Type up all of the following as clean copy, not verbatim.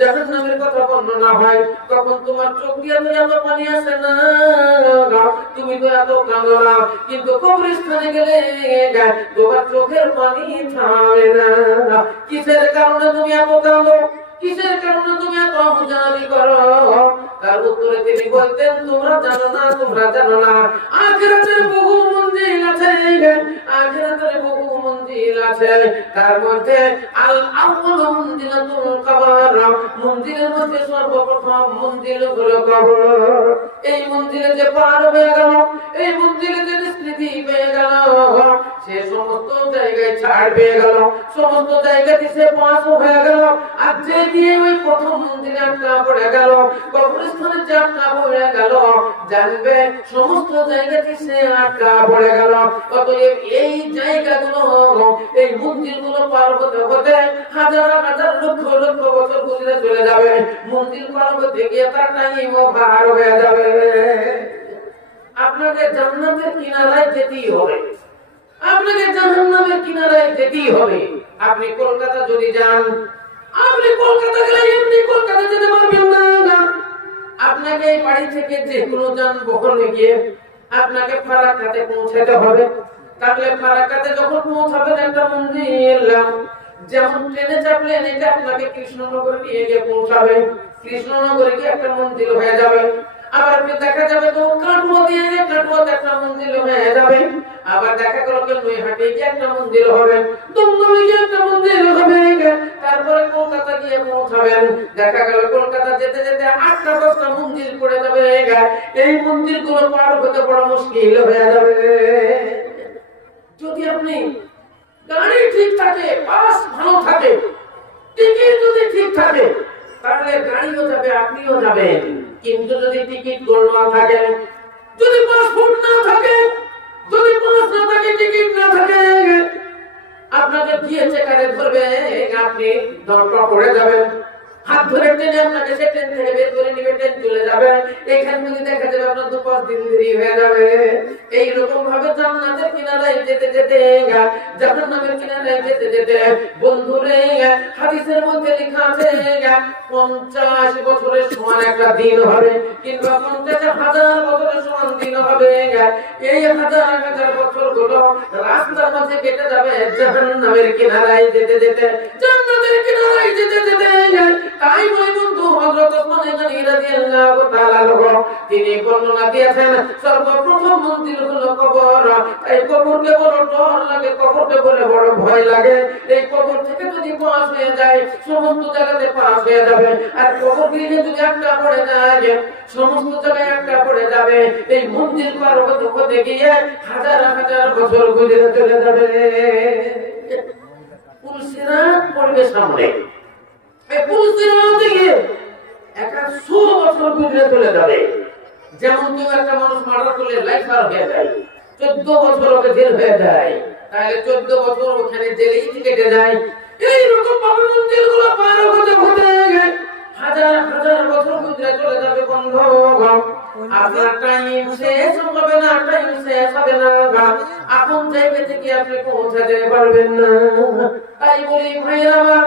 জাহান্নামের কথা বর্ণনা হয় তখন তোমার চোখ দিয়ে তো এত পানি আসে না, তুমি তো এত কাঁদো না, কিন্তু কবরস্থানে গেলে তোমার চোখের পানি থামে না। কিসের কারণে তুমি এত কাঁদো, কিসের কারণে তুমি এত অহংকারী করো? তার উত্তরে তিনি বলতেন, তোমরা জানো না, তোমরা জানো না, আখিরাতের বহু মঞ্জিল আছে, আখিরাতের বহু মঞ্জিল আছে, তার মধ্যে আল আউয়ালু মঞ্জিলাতুল কবর, মঞ্জিলের মধ্যে সর্বপ্রথম মঞ্জিল হলো কবর। এই মঞ্জিলে যে পার হয়ে গেল, এই মঞ্জিলে যে স্মৃতি পেয়ে গেল, সে সমস্ত জায়গায় ছাড় পেয়ে গেল, সমস্ত জায়গাতে সে পাস হয়ে গেল। আর যে দিয়ে ওই প্রথম মঞ্জিলে আটকা পড়ে গেল, কবরস্থানে যে আটকা পড়ে গেল, জানবে সমস্ত জায়গাতে সে আটকা পড়ে গেল। অতএব এই জায়গাগুলো, এই মঞ্জিলগুলো পার হতে হতে হাজার হাজার লক্ষ লক্ষ বছর গুজরে চলে যাবে। মঞ্জিল পার হতে গিয়ে তার টাইমও পার হয়ে যাবে। আপনাকে জান্নাতের কিনারায় যেতেই হবে, আপনাকে জাহান্নামের কিনারায় যেতেই হবে। আপনি কলকাতা যদি যান, আপনি কলকাতা গেলে এমনি কলকাতা যেতে পারবেন না। আপনাকে এই বাড়ি থেকে যে কোনো যানবাহনে গিয়ে আপনাকে ফারাক্কাতে পৌঁছাতে হবে। তাহলে ফারাক্কাতে যখন পৌঁছাবেন একটা মন্দির, যেমন ট্রেনে চাপলেন, এটা আপনাকে কৃষ্ণনগরে নিয়ে গিয়ে পৌঁছাবে, কৃষ্ণনগরে গিয়ে একটা মন্দির হয়ে যাবে। আবার দেখা যাবে তো কাটুয়া দিয়ে কাটুয়াতে একটা মন্দির হয়ে যাবে। আবার দেখা গেল নৈহাটি গিয়ে একটা মন্দির হবে, দমদমে গিয়ে একটা মন্দির হবে। তারপরে কলকাতা গিয়ে পৌঁছাবেন, দেখা গেল কলকাতা যেতে যেতে 8টা 10টা মন্দির পড়ে যাবে। এই মন্দিরগুলো পার হতে বড় মুশকিল হয়ে যাবে। যদি আপনি গাড়ি ঠিক থাকে, বাস ভালো থাকে, টিকিট যদি ঠিক থাকে, তাহলে গাড়িও যাবে, আপনিও যাবেন। কিন্তু যদি টিকিট গোলমাল থাকে, যদি পাসপোর্ট না থাকে, যদি পাস না থাকে, টিকিট না থাকে, আপনাকে দিয়ে চেকারে ধরবে, আপনি দরকার পড়ে যাবেন। হাত ধরে টেনে আপনাকে সে ট্রেন থেকে বের করে নিবে, ট্রেন চলে যাবে। এখান থেকে দেখা যাবে আপনার 2-5 দিন দেরি হয়ে যাবে। এইরকম ভাবে জান্নাতের কিনারায় যেতে যেতে, জাহান্নামের কিনারায় যেতে যেতে, বন্ধুরে হাদিসের মধ্যে লেখা আছে 50 বছরের সমান একটা দিন হবে, কিংবা 50,000 বছরের সমান দিন হবে। এই হাজার হাজার বছরগুলো রাস্তার মধ্যে কেটে যাবে জাহান্নামের কিনারায় যেতে যেতে, জান্নাতের কিনারায় যেতে যেতে। তাই বলি বন্ধু, হযরত ওসমান গনি রাদিয়াল্লাহু তাআলা তিনি বর্ণনা দিয়েছেন, সর্বপ্রথম মন্দির হলো কবর। এই কবরকে বড় ডর লাগে, কবরকে বলে বড় ভয় লাগে। এই কবর থেকে যদি পাস হয়ে যায়, সমস্ত জায়গাতে পাস হয়ে যাবে। আর কবর গিয়ে যদি একটা পড়ে যায়, সমস্ত জায়গায় একটা পড়ে যাবে। এই মন্দির পার হতে গিয়ে হাজার হাজার বছর গুজরে চলে যাবে। পুলসিরাত পড়বে সামনে, এই পুলসিরাত গিয়ে 100 বছর গুজরে চলে যাবে। যেমন কেউ একটা মানুষ মার্ডার করলে লাইফ আর হয়ে যায়, 14 বছর ওকে জেল হয়ে যায়, তাহলে 14 বছর ওখানে জেলেই কেটে যায়। এইরকম ভাবে মন্দিরগুলো পার হতে হতে হাজার হাজার বছর গুজরে চলে যাবে। বন্ধু, আপনার টাইম শেষ হবে না, টাইম শেষ হবে না, আপন জায়গা থেকে আপনি পৌঁছাতে পারবেন না। তাই বলি ভাইরা আমার,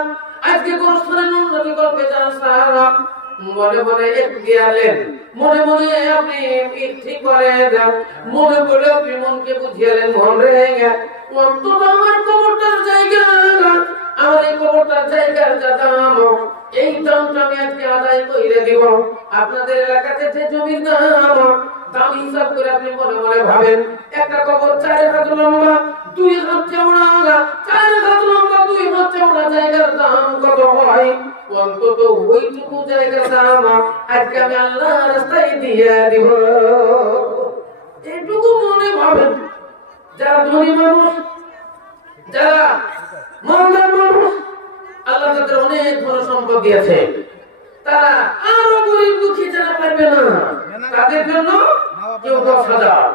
আজকে কোন স্থানের উন্নতি করতে চান সারা, মনে মনে এক গিয়ালেন, মনে মনে আপনি ঠিক করে দেন, মনে করে আপনি মনকে বুঝিয়ালেন, মন রে অন্তত আমার কবরটার জায়গা, আমার এই কবরটার জায়গার যা দাম, এই দামটা আমি আজকে আদায় করে দিব। আপনাদের এলাকাতে যে জমির দাম হিসাব করে আপনি মনে মনে ভাবেন, একটা কবর 4 হাত লম্বা, 2 হাত চওড়া, 4 হাত লম্বা, 2 হাত চওড়া জায়গার দাম কত হয়? অন্তত ওইটুকু জায়গার দাম আজকে আমি আল্লাহর রাস্তায় দিয়ে দিব। এইটুকু মনে ভাবেন। যারা ধনী মানুষ, যারা মালদার মানুষ, আল্লাহ তাদের অনেক ধন সম্পদ দিয়েছে, তারা আরো গরিব দুঃখী যারা পারবে না, তাদের জন্য কেউ 10,000,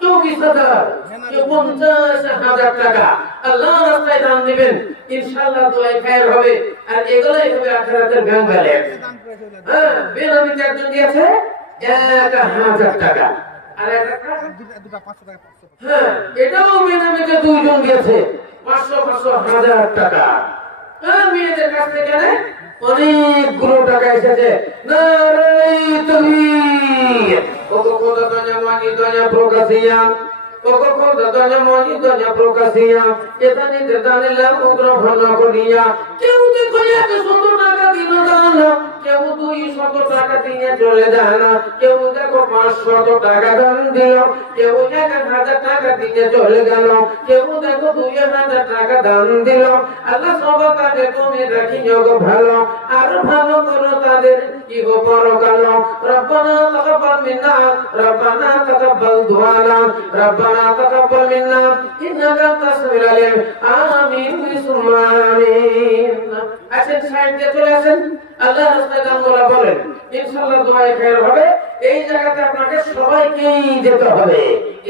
কেউ 20,000, কেউ 50,000 টাকা আল্লাহর রাস্তায় দান দিবেন। ইনশাআল্লাহ দোয়ায় খায়ের হবে। আর এগুলাই হবে আখিরাতের ব্যাংক ব্যালেন্স। হ্যাঁ, বেনামিতে একজন দিয়েছে 1,000 টাকা, আর একটা হ্যাঁ, এটাও বেনামিতে 2 জন দিয়েছে 500-500,000 টাকা। মেয়েদের কাছ থেকে অনেকগুলো টাকা এসেছে, নারাই তাকবীর। প্রকাশিয়া কেউ দেখো 100 টাকা দিল দান, কেউ 200 টাকা দিয়ে চলে যায় না, কেউ দেখো 500 টাকা দান দিল, কেউ 1000 টাকা দিয়ে চলে গেল, কেউ দেখো 2000 টাকা দান দিল। আল্লাহ সবাইকে তুমি রাখিও গো ভালো, আর ভালো করো তাদের ইহ পরকাল। রব্বানা তাকাব্বাল মিন্না, রব্বানা তাকাব্বাল দুআনা, রব্বানা তাকাব্বাল মিন্না ইন্নাকা আনতাস সামিউল আলিম। আমিন সুম্মা আমিন। আসেন সাইডে চলে আসেন, আল্লাহ রাস্তায় দাঙ্গলা বলেন, ইনশাআল্লাহ দোয়ায় খায়ের হবে। এই জায়গাতে আপনাকে সবাইকেই যেতে হবে।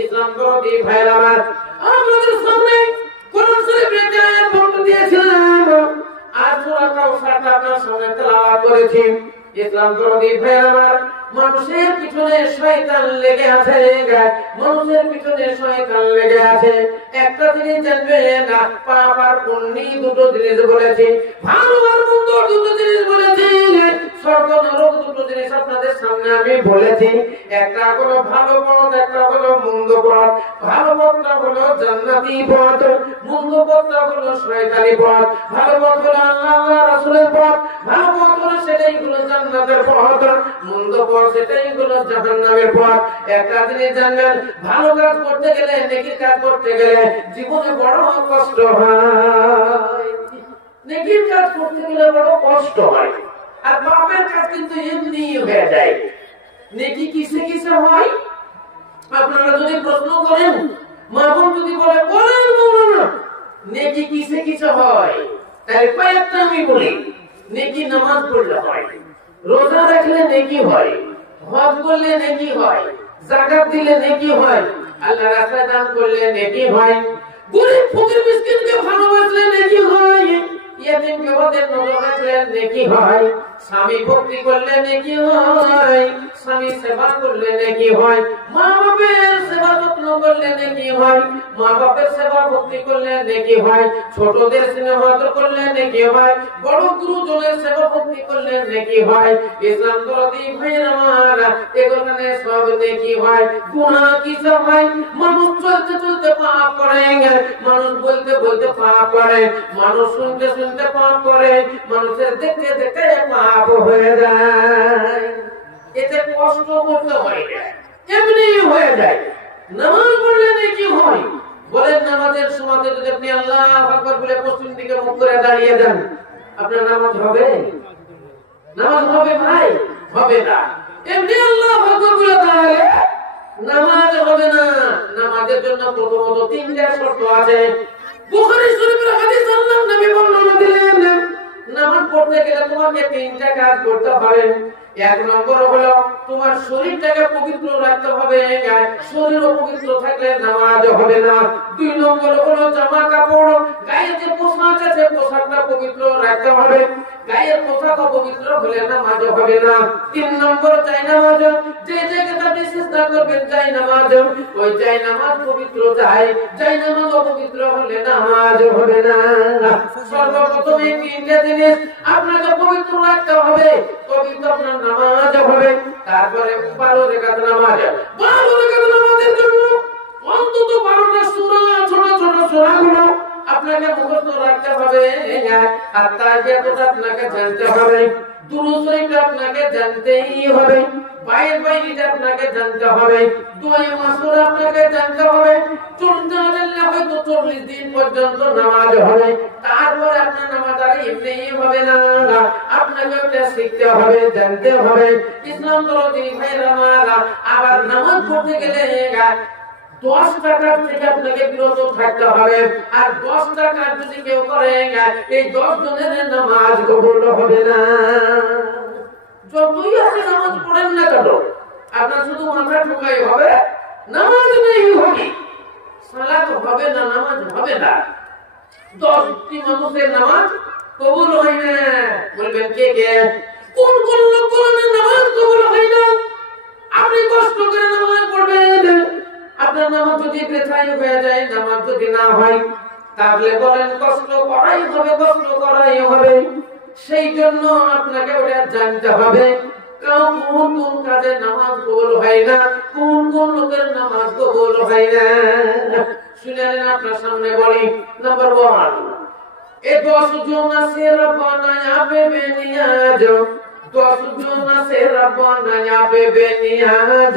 ইসলাম দরদি ভাইরা আমার, আমাদের সামনে কোরআন শরীফের যে আয়াত বলতে দিয়েছিলাম, আর সূরা কাউসারটা আপনার সামনে তেলাওয়াত করেছি। ইসলাম দরদি ভাইরা আমার, মানুষের পিছনে শয়তান লেগে আছে, মানুষের পিছনে শয়তান লেগে আছে। একটা জিনিস জানবেন না, পাপ আর পুণ্য দুটো জিনিস বলেছি, ভালো আর মন্দ দুটো জিনিস বলেছি, স্বর্গ নরক দুটো জিনিস আপনাদের সামনে আমি বলেছি। একটা হলো ভালো পথ, একটা হলো মন্দ পথ। ভালো পথটা হলো জান্নাতি পথ, মন্দ পথটা হলো শয়তানি পথ। ভালো পথ হলো আল্লাহ রাসূলের পথ, ভালো পথ হলো সেটাই হলো জান্নাতের পথ, মন্দ পথ সেটাই হলো জাহান্নামের পথ। একটা জিনিস জানবেন, ভালো কাজ করতে গেলে, নেকির কাজ করতে গেলে জীবনে বড় কষ্ট হয়। নেকির কাজ করতে গেলে বড় কষ্ট হয়, আর পাপের কাজ কিন্তু এমনি হয়ে যায়। নেকি কিসে কিসে হয় আপনারা যদি প্রশ্ন করেন, মা বোন যদি বলে বলেন না নেকি কিসে কিসে হয়, তাহলে কয়েকটা আমি বলি। নেকি নামাজ পড়লে হয়, রোজা রাখলে নেকি হয়, হজ করলে নেকি হয়, যাকাত দিলে নেকি হয়, আল্লাহর রাস্তায় দান করলে নেকি হয়, গরিব ফকির মিসকিনকে ভালোবাসলে নেকি হয়, ইয়াতীমকে ওদের নজর রাখলে নেকি হয়, স্বামী ভক্তি করলে নেকি হয়, স্বামী সেবা করলে নেকি হয়, মা বাবার সেবা যত্ন করলে নেকি হয়, মা বাবার সেবা ভক্তি করলে নেকি হয়, ছোটদের স্নেহ আদর করলে নেকি হয়, বড় গুরুজনের সেবা ভক্তি করলে নেকি হয়। ইসলাম দরদি ভাইরা আমার, এগুলোনে সব নেকি হয়। গুনাহ কিসে হয়? মানুষ চলতে চলতে পাপ করে, মানুষ বলতে বলতে পাপ করে, মানুষ শুনতে শুনতে পাপ করে, মানুষের দেখতে দেখতে পাপ হয়ে যায়। এতে কষ্ট করতে হয় না, এমনি হয়ে যায়। নামাজ পড়লে নেকি হয়। বলেন নামাজের সময় যদি আপনি আল্লাহু আকবার বলে পশ্চিম দিকে মুখ করে দাঁড়িয়ে যান, আপনার নামাজ হবে? নামাজ হবে ভাই? হবে না। এমনি আল্লাহু আকবার বলে দাঁড়ালে নামাজ হবে না। নামাজের জন্য প্রথমত তিনটা শর্ত আছে। বুখারী শরীফের হাদিস আল্লাহর নবী বর্ণনা দিলেন, নামাজ পড়তে গেলে তোমাকে তিনটা কাজ করতে হবে। এক নম্বর হলো তোমার শরীরটাকে পবিত্র রাখতে হবে, শরীর পবিত্র থাকলে নামাজ হবে না। দুই নম্বর হলো জামা কাপড়, গায়ে যে পোশাক আছে পোশাকটা পবিত্র রাখতে হবে, গায়ের পোশাক পবিত্র হলে নামাজ হবে না। তিন নম্বর জায়নামাজ, যে জায়গাটা আপনি সিজদা করবেন জায়নামাজ, ওই জায়নামাজ পবিত্র চাই, জায়নামাজ অপবিত্র হলে নামাজ হবে না। সর্বপ্রথম এই তিনটা জিনিস আপনাকে পবিত্র রাখতে হবে, পবিত্র আপনার নামাজ হবে। তারপরে 12 রাকাত নামাজ, 12 রাকাত নামাজের জন্য অন্তত 12টা সূরা, ছোট ছোট সূরাগুলো আপনাকে মুখস্থ রাখতে হবে, আর তাহিয়াতুটা আপনাকে জানতে হবে, দুরূদ শরীফটা আপনাকে জানতেই হবে, বাইরে বাইরে আপনাকে জানতে হবে, দুআয়ে মাসুরা আপনাকে জানতে হবে। চলতে জানলে হয়তো 40 দিন পর্যন্ত নামাজ হবে। তারপরে আপনার নামাজ আর এমনিই হবে না, আপনাকে ওটা শিখতে হবে, জানতে হবে। ইসলাম দরদি ভাইরা আমার, আবার নামাজ পড়তে গেলে 10 টাকার থেকে আপনাকে বিরত থাকতে হবে। আর 10 টাকা যদি কেউ করে, এই 10 জনের নামাজ কবুল হবে না। যতই আপনি নামাজ পড়েন না কেন, আপনার শুধু মাথা ঠুকাই হবে, নামাজ নেই হবে, সালাত হবে না, নামাজ হবে না। 10টি মানুষের নামাজ কবুল হয় না। বলবেন কে কে? কোন কোন লোকের নামাজ কবুল হয় না? আপনি কষ্ট করে নামাজ পড়বেন, আপনার নামাজ যদি বৃথাই হয়ে যায়, নামাজ যদি না হয়, তাহলে বলেন কষ্ট করাই হবে, কষ্ট করাই হবে। সেই জন্য আপনাকে ওটা জানতে হবে কোন কোন কাজে নামাজ কবুল হয় না, কোন কোন লোকের নামাজ কবুল হয় না। শুনেন আপনার সামনে বলি। নাম্বার 1, এ 10 জন আছে রব্বানা ইয়াবে বেনিয়াজ, 10 জন আছে রব্বানা ইয়াবে বেনিয়াজ,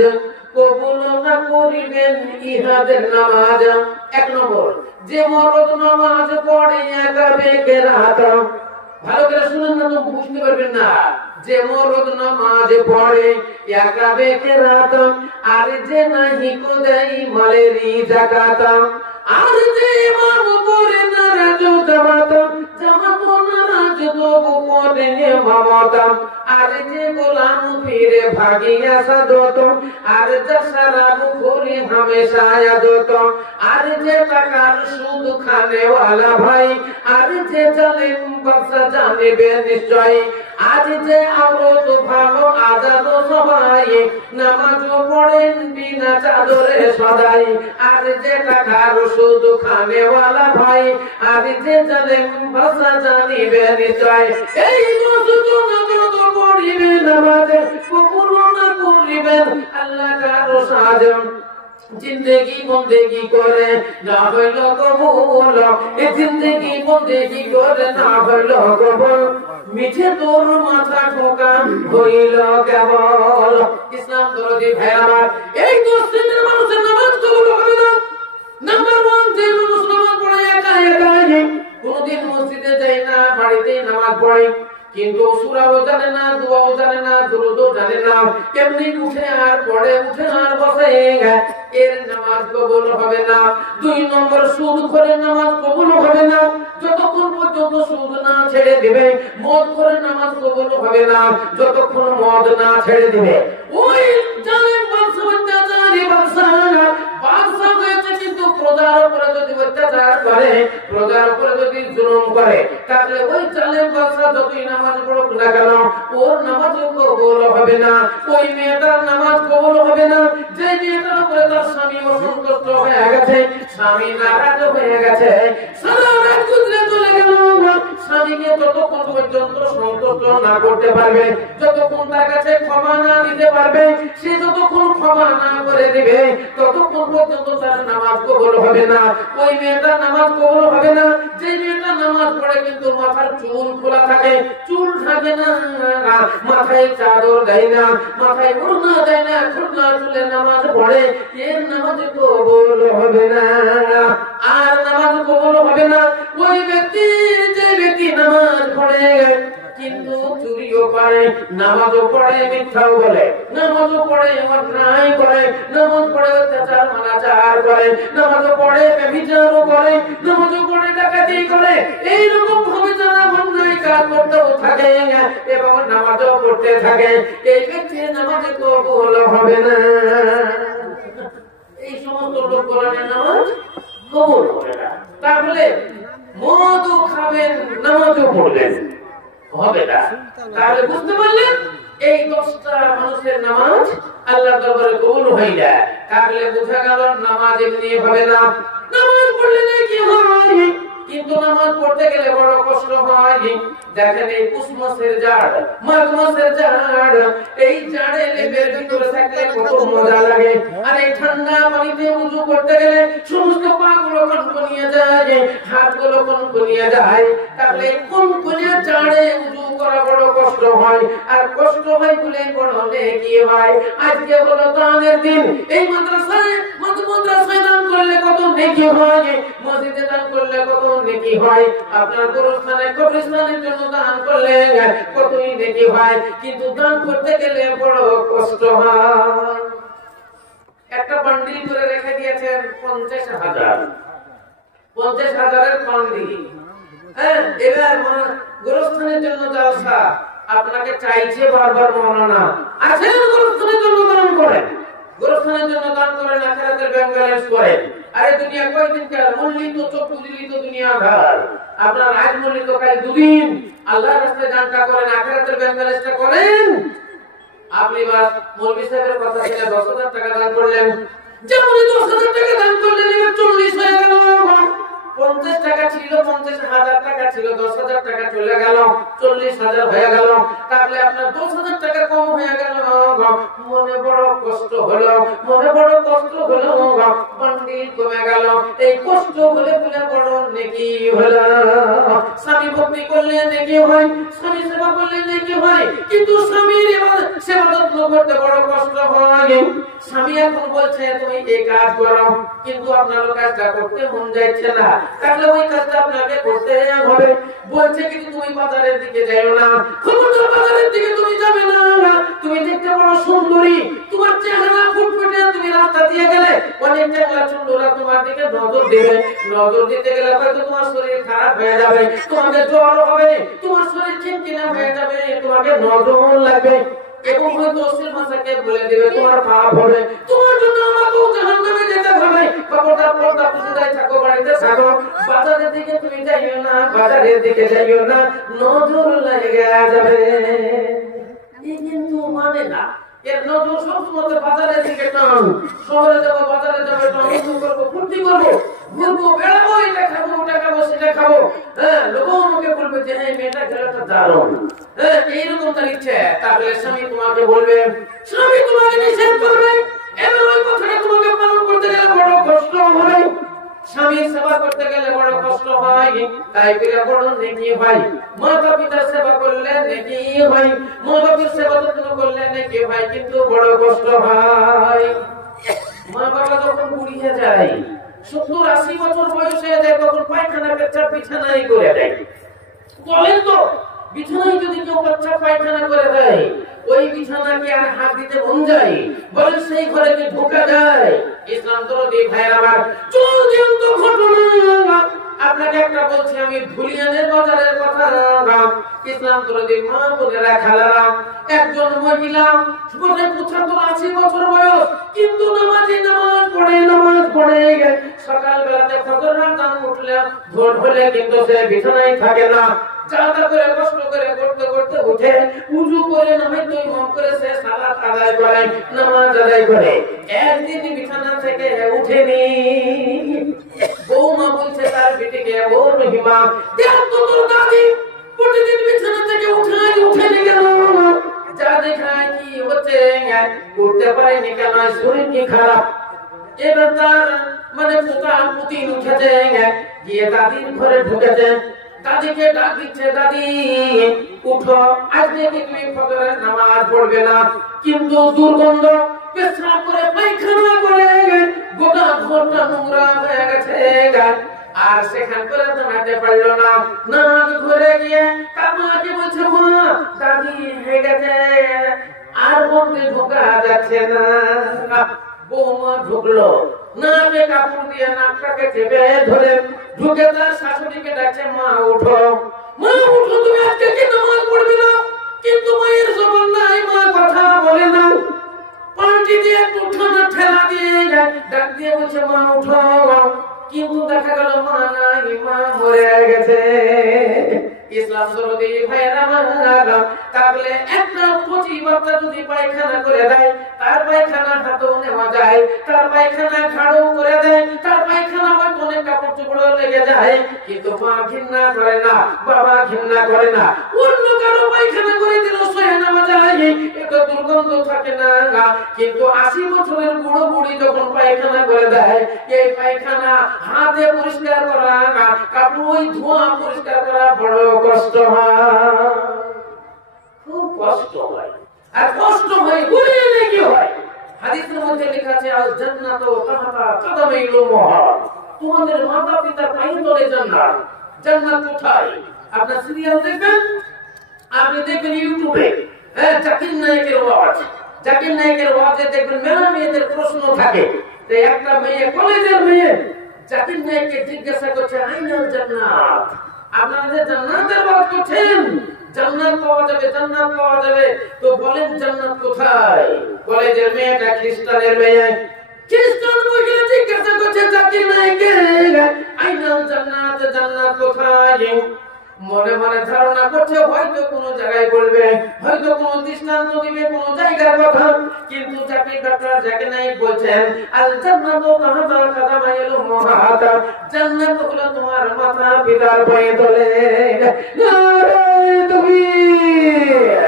কবুল না করিবেন ইহাদের নামাজ। 1 নম্বর, যে মরদ নামাজ পড়ে একাবে কেরাত। ভালো করে শুনুন না, তো বুঝতে পারবেন না। যে মরদ নামাজ পড়ে একাবে কেরাত, আর যে নাহি কো দেই মালেরি যাকাত, আর যে ইমাম পড়ে নারাজ জামাত, জামাত নারাজ তবু পড়ে ইমামত, আর যে গোলাম ফিরে ভাগিয়া সাদত, আর যে শরাব খোরি হামেশা আদত, আর যে টাকার সুদ খানে ওয়ালা ভাই, আর যে জালেম বাদশা জানিবে নিশ্চয়, আজ যে আওরত ভালো আজাদ সবাই, নামাজ পড়েন বিনা চাদরে সদাই, আর যে টাকার সুদ খানে ওয়ালা ভাই, আর যে জালেম বাদশা জানিবে নিশ্চয়। এই যত পড়িবে নামাজ কবুল না করিবেন আল্লাহ কারো সাজম। জিন্দেগি বন্দেগি করে না হইল কবুল, এ জিন্দেগি বন্দেগি করে না হইল কবুল, মিছে তোর মাথা ঠোকা হইল কেবল। ইসলাম দরদি ভাই আমার, এই 10 শ্রেণীর মানুষের নামাজ কবুল হবে না। নাম্বার 1, যে মানুষ নামাজ পড়ে একা একা, কোনদিন মসজিদে যায় না, বাড়িতে নামাজ পড়ে, কিন্তু সূরাও জানে না, দোয়াও জানে না, দুরূদও জানে না, এমনি উঠে আর পড়ে, উঠে আর বসে, এর নামাজ কবুল হবে না। 2 নম্বর, সুদ করে নামাজ কবুল হবে না। যতক্ষণ পর্যন্ত সুদ না ছেড়ে দিবে, মদ করে নামাজ কবুল হবে না যতক্ষণ মদ না ছেড়ে দিবে। ওই জালেম বাদশা অত্যাচারী বাদশা হয়েছে, কিন্তু প্রজার উপরে যদি অত্যাচার করে, প্রজার উপরে যদি জুলুম করে, তাহলে ওই জালেম বাদশা যতই নামাজ পড়ুক না কেন, ওর নামাজ কবুল হবে না। ওই মেয়েটার নামাজ কবুল হবে না যে মেয়েটার উপরে তার স্বামী অসন্তুষ্ট হয়ে গেছে, স্বামী নারাজ হয়ে গেছে, সারা রাত গুজরে চলে গেল, স্বামীকে যতক্ষণ পর্যন্ত সন্তুষ্ট না করতে পারবে, যতক্ষণ তার কাছে ক্ষমা না দিতে পারবে, সে যতক্ষণ ক্ষমা না করে দিবে, ততক্ষণ পর্যন্ত তার নামাজ কবুল হবে না। ওই মেয়েটার নামাজ কবুল হবে না যে মেয়েটা নামাজ পড়ে কিন্তু মাথার চুল খোলা থাকে, চুল থাকে না, মাথায় চাদর দেয় না, মাথায় ওড়না দেয় না, খুলনা চুলে নামাজ পড়ে, এর নামাজ কবুল হবে না। আর নামাজ কবুল হবে না ওই ব্যক্তি, যে ব্যক্তি নামাজ পড়ে কিন্তু চুরিও করে, নামাজও পড়ে, মিথ্যাও বলে, নামাজও পড়ে অন্যায় করে, নামাজ পড়ে অত্যাচার অনাচার করে, নামাজও পড়ে ব্যভিচারও করে, নামাজও পড়ে ডাকাতি করে, এইরকম ভাবে যারা অন্যায় কাজ করতেও থাকে এবং নামাজও পড়তে থাকে, এই ব্যক্তির নামাজে কবুল হবে না। এই সমস্ত লোক কোরআনের নামাজ কবুল হবে না। তাহলে মদও খাবেন, নামাজও পড়বেন, হবে না। তাহলে বুঝতে পারলেন, এই 10টা মানুষের নামাজ আল্লাহর দরবারে কবুল হয় না। তাহলে বোঝা গেল নামাজ এমনি হবে না। নামাজ পড়লে নাকি হয়, কিন্তু নামাজ পড়তে গেলে বড় কষ্ট হয়। দেখেন এই পুষ মাসের জাড়, মাঘ মাসের জাড়, এই জাড়ে লেপের ভিতরে থাকলে কত মজা লাগে। আর এই ঠান্ডা পানিতে উযু করতে গেলে সমস্ত পাগুলো কনকনিয়ে যায়, হাতগুলো কনকনিয়ে যায়। তাহলে কনকনিয়ে জাড়ে উযু করা বড় কষ্ট হয়, আর কষ্ট হয় বলে বড় নেকি হয়। আজকে হলো দানের দিন, এই মাদ্রাসায় দান করলে কত নেকি হয়, মসজিদে দান করলে কত নেকি হয়, আপনার গোরস্থানে কবরস্থানের জন্য দান করলে কতই নেকি হয়, কিন্তু দান করতে গেলে বড় কষ্ট হয়। একটা বান্ডিল করে রেখে দিয়েছেন 50,000, 50,000-এর বান্ডিল। হ্যাঁ, এবার গোরস্থানের জন্য জলসা, আপনাকে চাইছে বারবার মাওলানা, আছেন গোরস্থানের জন্য দান করেন, গোরস্থানের জন্য দান করেন, আখিরাতের ব্যাংক ব্যালেন্স করেন। আরে দুনিয়া কয়দিন কাল, মূল্যি তো চক্ষু দিলি তো দুনিয়া ঘর, আপনার আজ মূল্যি তো কাল দুদিন। আল্লাহর রাস্তায় দানটা করেন, আখিরাতের ব্যাংক ব্যালেন্সটা করেন। আপনি বাস মৌলভী সাহেবের কথা শুনে 10,000 টাকা দান করলেন, যেমন 10,000 টাকা দান করলেন, এবার 40 হয়ে গেল, 50 টাকা ছিল, 50,000 টাকা ছিল, 10,000 টাকা চলে গেল, 40,000 হয়ে গেল, তাহলে আপনার 10,000 টাকা কম হয়ে গেল, মনে বড় কষ্ট হলো, মনে বড় কষ্ট হলো, বান্ডিল কমে গেল। এই কষ্ট বলে বলে বড় নেকি হলো। স্বামী ভক্তি করলে নেকি হয়, স্বামী সেবা করলে নেকি হয়, কিন্তু স্বামীর সেবা যত্ন করতে বড় কষ্ট হয়। স্বামী এখন বলছে তুমি এই কাজ করো, কিন্তু আপনার কাজটা করতে মন যাচ্ছে না, তাহলে ওই কাজটা আপনাকে করতে হবে। বলছে কিন্তু তুমি বাজারের দিকে যাও না, খবরদার বাজারের দিকে তুমি যাবে না, তুমি দেখতে বড় সুন্দরী, তোমার চেহারা ফুটফুটে, তুমি রাস্তা দিয়ে গেলে অনেক চেহারা সুন্দরা তোমার দিকে নজর দেবে, নজর দিতে গেলে হয়তো তোমার শরীর খারাপ হয়ে যাবে, তোমাকে জ্বর হবে, তোমার শরীর চিনচিনা হয়ে যাবে, তোমাকে নজর লাগবে, এবং হয়তো অশ্লীল ভাষাকে বলে দিবে, তোমার পাপ হবে, তোমার জন্য আমাকেও জাহান্নামে যেতে হবে। খবরদার পর্দা পুজোয় থাকো, বাড়িতে থাকো, বাজারের দিকে তুমি যাইও না, বাজারের দিকে যাইও না, নজর লেগে যাবে। এই কিন্তু মানে না, এর নজর সবসময় বাজারের দিকে টান, শহরে যাবো, বাজারে যাবো, নজর করবো, ফুর্তি করবো, ঘুরবো, বেড়াবো, এটা খাবো, ওটা খাবো, সেটা খাবো, হ্যাঁ, লোকও আমাকে বলবে যে হ্যাঁ মেয়েটা খেলাটা দারুণ, হ্যাঁ, এইরকম তার ইচ্ছে। তাহলে স্বামী তোমাকে বলবে, স্বামী তোমাকে নিষেধ করবে, এবার ওই কথাটা তোমাকে পালন করতে গেলে বড় কষ্ট হবে, স্বামীর সেবা করতে গেলে বড় কষ্ট হয়, তাই করে বড় নেকি হয়। মাতা পিতার সেবা করলে নেকি হয়, মা বাবার সেবা যত্ন করলে নেকি হয়, কিন্তু বড় কষ্ট হয়। মা বাবা যখন বুড়িয়ে যায়, 70-80 বছর বয়স হয়ে যায়, তখন পায়খানা পেচ্ছাপ বিছানায় করে দেয়। বলেন তো, বিছানায় যদি কেউ পেচ্ছাপ পায়খানা করে দেয়, ওই বিছানাকে আর হাত দিতে মন যায়? বলেন সেই ঘরে কি ঢোকা যায়? ইসলাম দরদি ভাইয়ের আমার, চলন্ত ঘটনা আপনাকে একটা বলছি আমি, ধুলিয়ানের বাজারের কথা। ইসলাম দরদি মা বোনেরা খালারা, একজন মহিলা 75-80 বছর বয়স, কিন্তু নামাজ পড়ে সকাল বেলাতে ফজর আজান উঠলে ভোর হলে কিন্তু সে বিছানায় থাকে না, চাঁদা করে কষ্ট করে করতে করতে উঠে উযু করে নামে তায়াম্মুম করে সে সালাত আদায় করে, নামাজ আদায় করে। একদিন বিছানা থেকে উঠেনি, বৌমা বলছে তার বেটিকে, ও রহিমা, দেখ তো তোর দাদি প্রতিদিন বিছানা থেকে উঠেনি কেন? যা দেখায় কি হচ্ছে, উঠতে পারেনি কেন, শরীর কি খারাপ? এবার তার মানে পোকা পুতিন উঠেছে, গিয়ে দাদির ঘরে ঢুকেছে, দাদিকে ডাক দিচ্ছে, দাদি উঠো, আজকে তুমি ফজরের নামাজ পড়বে না, কিন্তু দুর্গন্ধ, পেশাব করে পায়খানা করে গোটা ঘরটা নোংরা হয়ে গেছে, আর সেখান করে দাঁড়াতে পারলো না, নামাজ ঘরে গিয়ে তার মাকে বলছে, মা দাদি হয়ে গেছে, আর মধ্যে ঢোকা যাচ্ছে না। বৌমা ঢুকলো, নাকে কাপড় দিয়ে নাকটাকে চেপে ধরে ঢুকে তার শাশুড়িকে ডাকছে, মা উঠো, মা উঠো, তুমি আজকে কি নামাজ পড়বে না? কিন্তু মায়ের জবান নাই, মা কথা বলে না, পাল্টি দিয়ে উঠানো ঠেলা দিয়ে ডাক দিয়ে বলছে, মা উঠো, কিন্তু দেখা গেল মা নাই, মা মরে গেছে। ইসলাম দরদি ভাইরা মারা, তাহলে একটা কচি বাচ্চা যদি পায়খানা করে দেয়, তার পায়খানা হাতেও নেওয়া যায়, তার পায়খানা ঘাড়ও করে দেয়, তার পায়খানা হয়তো অনেক কাপড় চোপড় লেগে যায়, কিন্তু মা ঘৃণা করে না, বাবা ঘৃণা করে না, অন্য কারো পায়খানা করে দিল সয়ে নেওয়া যায়, এটা দুর্গন্ধ থাকে না। কিন্তু 80 বছরের বুড়ো বুড়ি যখন পায়খানা করে দেয়, এই পায়খানা হাতে পরিষ্কার করা, কাপড় ওই ধোয়া পরিষ্কার করা বড় কষ্ট হয়, খুব কষ্ট হয়, আর কষ্ট হয় বলে নাকি হয়। হাদিসের মধ্যে লেখা আছে, আল জান্নাতু তাহতা কদামাইল মুহার, তোমাদের মাতা পিতার পায়ের তলে জান্নাত। জান্নাত কোথায়? আপনারা সিরিয়াল দেখবেন, আপনি দেখবেন ইউটিউবে, হ্যাঁ, জাকির নায়কের ওয়াজ, জাকির নায়কের ওয়াজে দেখবেন মেলা মেয়েদের প্রশ্ন থাকে। তো একটা মেয়ে, কলেজের মেয়ে, জাকির নায়ককে জিজ্ঞাসা করছে, আইনাল জান্নাত, আপনারা যে জান্নাতের ওয়াজ করছেন, জান্নাত পাওয়া যাবে, জান্নাত পাওয়া যাবে, তো বলেন জান্নাত কোথায়? কলেজের মেয়েটা খ্রিস্টানের মেয়ে, খ্রিস্টান মহিলা জিজ্ঞাসা করছে জাকির নায়ককে, আইনাল জান্নাত, জান্নাত কোথায়? মনে মনে ধারণা করছে হয়তো কোনো জায়গায় বলবে, হয়তো কোনো দৃষ্টান্ত দিবে কোনো জায়গার কথা, কিন্তু চাকরি ডক্টর জাকির নায়েক বলছেন আল জান্নাতু তাহতা কাদামাইল মুহাতা, জান্নাত হলো তোমার মাথা পিতার পায়ে তলে। নারে তাকবীর।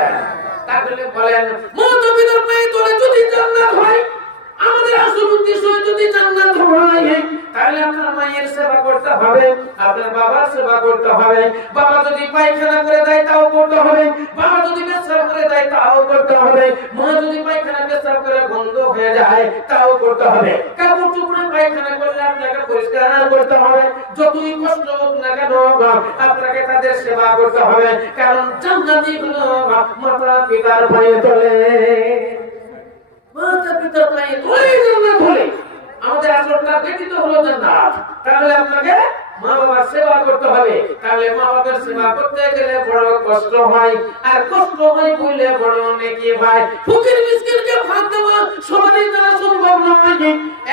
তাহলে বলেন মাথা পিতার পায়ে তলে যদি জান্নাত হয়, আমাদের আসল উদ্দেশ্য যদি জান্নাত হয়, তাহলে আপনার মায়ের সেবা করতে হবে, আপনার বাবার সেবা করতে হবে। বাবা যদি পায়খানা করে দেয় তাও করতে হবে, বাবা যদি পেশাব করে দেয় তাও করতে হবে, মা যদি পায়খানা পেশাব করে বন্ধ হয়ে যায় তাও করতে হবে। কাপড় চোপড়ে পায়খানা করলে আপনাকে পরিষ্কার করতে হবে, যতই কষ্ট হোক না কেন আপনাকে তাদের সেবা করতে হবে, কারণ জান্নাতি হলো মাতা পিতার পায়ে তলে। মাতা পিতার পায়ে তলে জান্নাত হলে আমাদের আসল টার্গেটই তো হলো জান্নাত। তাহলে আপনাকে মা বাবার সেবা করতে হবে। তাহলে মা বাবার সেবা করতে গেলে বড় কষ্ট হয়, আর কষ্ট হয় বললে বড় নেকি হয়। ফকির মিসকিনকে ভাত দেওয়া সবারই দ্বারা সম্ভব নয়।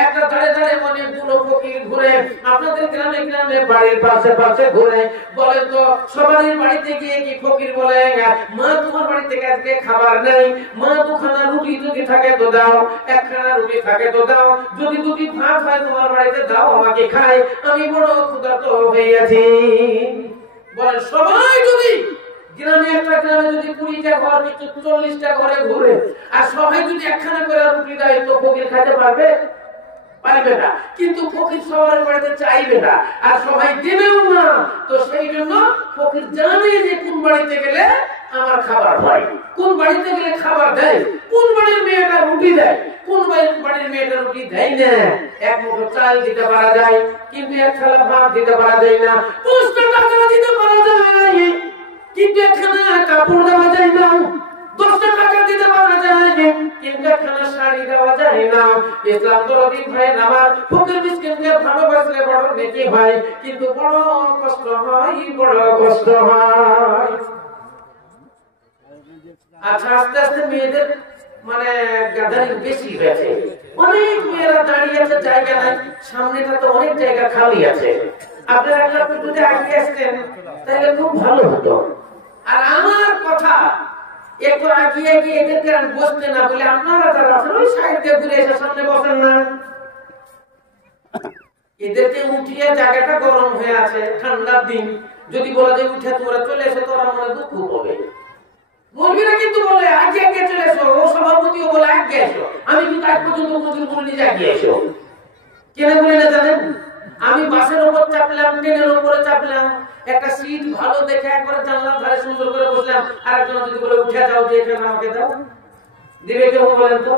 একটা ধারে ধারে অনেকগুলো ফকির ঘুরে, আপনাদের গ্রামে গ্রামে বাড়ির পাশে পাশে ঘুরে, বলেন তো সবারই বাড়িতে গিয়ে কি ফকির বলে মা তোমার বাড়ি থেকে আজকে খাবার নেই, মা দুখানা রুটি যদি থাকে তো দাও, একখানা রুটি থাকে তো দাও, যদি দুটি ভাত হয় তোমার বাড়িতে দাও আমাকে খাই, আমি বড় ক্ষুধার্ত হয়ে আছি। বলেন সবাই যদি গ্রামে একটা গ্রামে যদি 20টা ঘর 40টা ঘরে ঘুরে আর সবাই যদি একখানা করে রুটি দেয় তো ফকির খেতে পারবে? পারবে না। কিন্তু ফকির সবার বাড়িতে চাইবে না আর সবাই দেবেও না, তো সেই জন্য ফকির জানে যে কোন বাড়িতে গেলে আমার খাবার হয়, কোন বাড়িতে গেলে খাবার দেয়, কোন বাড়ির মেয়েটা রুটি দেয়, কোন বাড়ির মেয়েটা রুটি দেয় না। এক মুঠো চাল দিতে পারা যায় কিন্তু এক থালা ভাত দিতে পারা যায় না, 5টা টাকা দিতে পারা যায় কিন্তু একখানা কাপড় দেওয়া যায় না, 10টা টাকা দিতে পারা যায় কিন্তু একখানা শাড়ি দেওয়া যায় না। ইসলাম দরদি ভাই আমার ফকির মিসকিনকে ভালোবাসলে বড় নেকি হয়, কিন্তু বড় কষ্ট হয়, বড় কষ্ট হয়। আচ্ছা আস্তে আস্তে মেয়েদের মানে গ্যাদারিং বেশি হয়েছে, অনেক মেয়েরা দাঁড়িয়ে আছে, জায়গা নাই, সামনেটা তো অনেক জায়গা খালি আছে। আপনারা একটু যদি আগে আসতেন তাহলে খুব ভালো হতো। আর আমার কথা একটু আগিয়ে গিয়ে এদেরকে বসতে না বলে আপনারা যারা আছেন ওই সাইড দিয়ে ঘুরে এসে সামনে বসেন না। এদেরকে উঠিয়ে জায়গাটা গরম হয়ে আছে, ঠান্ডার দিন, যদি বলা যায় উঠে তোমরা চলে এসে তো ওরা মনে দুঃখ হবে। মৌলবীরা কিন্তু বলে আগে আগে চলে এসো, ও সভাপতিও বলে আগে এসো, আমি কিন্তু আজ পর্যন্ত কোনোদিন বলিনি যে আগে এসো। কেন বলে না জানেন? আমি বাসের উপর চাপলাম, ট্রেনের উপরে চাপলাম, একটা সিট ভালো দেখে একবারে জানলার ধারে সুন্দর করে বসলাম, আর একজন যদি বলে উঠে যাও যে এখানে আমাকে দাও, দিবে কেউ বলেন তো?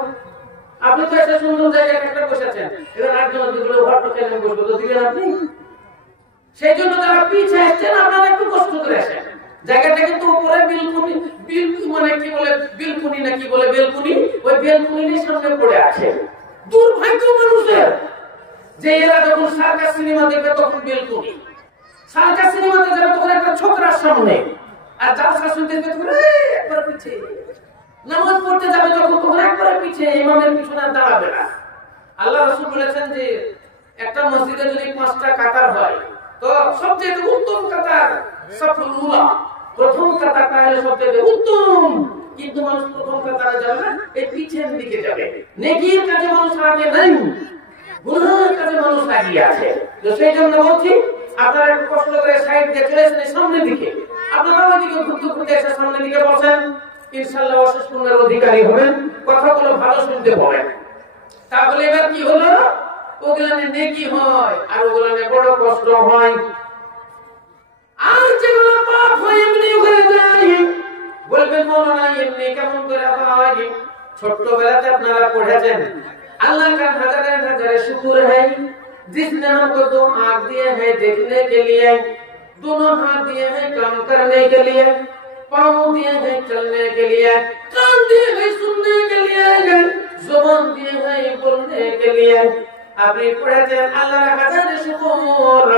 আপনি তো একটা সুন্দর জায়গায় একটা বসেছেন, এবার আরেকজন যদি বলে ঘরটা কেন বসবো তো দিবেন আপনি? সেই জন্য যারা পিছিয়ে আসছেন আপনারা একটু কষ্ট করে আসেন। জায়গাটা কিন্তু উপরে বিলকুনি, মানে কি বলে বিলকুনি না কি বলে বেলকুনি, ওই বেলকুনির সামনে পড়ে আছে। দুর্ভাগ্য মানুষের যে এরা যখন সার্কাস সিনেমা দেখবে তখন বেলকুনি, সার্কাস সিনেমাতে যাবে তখন একটা ছোকরার সামনে, আর জালসা শুনতে দেখবে তখন একবার পিছিয়ে, নামাজ পড়তে যাবে যখন তখন একবার পিছিয়ে, ইমামের পিছনে দাঁড়াবে না। আল্লাহ রাসূল বলেছেন যে একটা মসজিদে যদি 5টা কাতার হয় তো সবচেয়ে উত্তম কাতার সফুল উলা, প্রথম কাতারটা হলো সবচেয়ে উত্তম, কিন্তু মানুষ প্রথম কাতারে যাবে না, এই পিছের দিকে যাবে। নেকির কাজে মানুষ আগে নাই, গুনাহের কাজে মানুষ এগিয়ে আছে। তো সেই জন্য বলছি আপনারা একটু কষ্ট করে সাইড দিয়ে চলে আসেন সামনের দিকে, আপনারা ওইদিকে ঘুরতে ঘুরতে এসে সামনের দিকে বসেন, ইনশাআল্লাহ অশেষ পুণ্যের অধিকারী হবেন, কথাগুলো ভালো শুনতে পাবেন। তাহলে এবার কি হলো, ওগুলানে নেকি হয় আর ওগুলানে বড় কষ্ট হয়, আর যেগুলো পাপ হয় এমনি হয়ে যায়। বলবেন মৌলানা এমনি কেমন করে হয়? ছোট্টবেলাতে আপনারা পড়েছেন अल्लाह का हजारे हजारे शुक्र है जिसने हमको दो आँख दिए हैं देखने के लिए, दोनों हाथ दिए हैं काम करने के लिए, पाँव दिए हैं चलने के लिए, कान दिए हैं सुनने के लिए, जुबान दिए हैं बोलने के लिए। আপনি পড়েছেন আল্লাহর হাজার শুকর।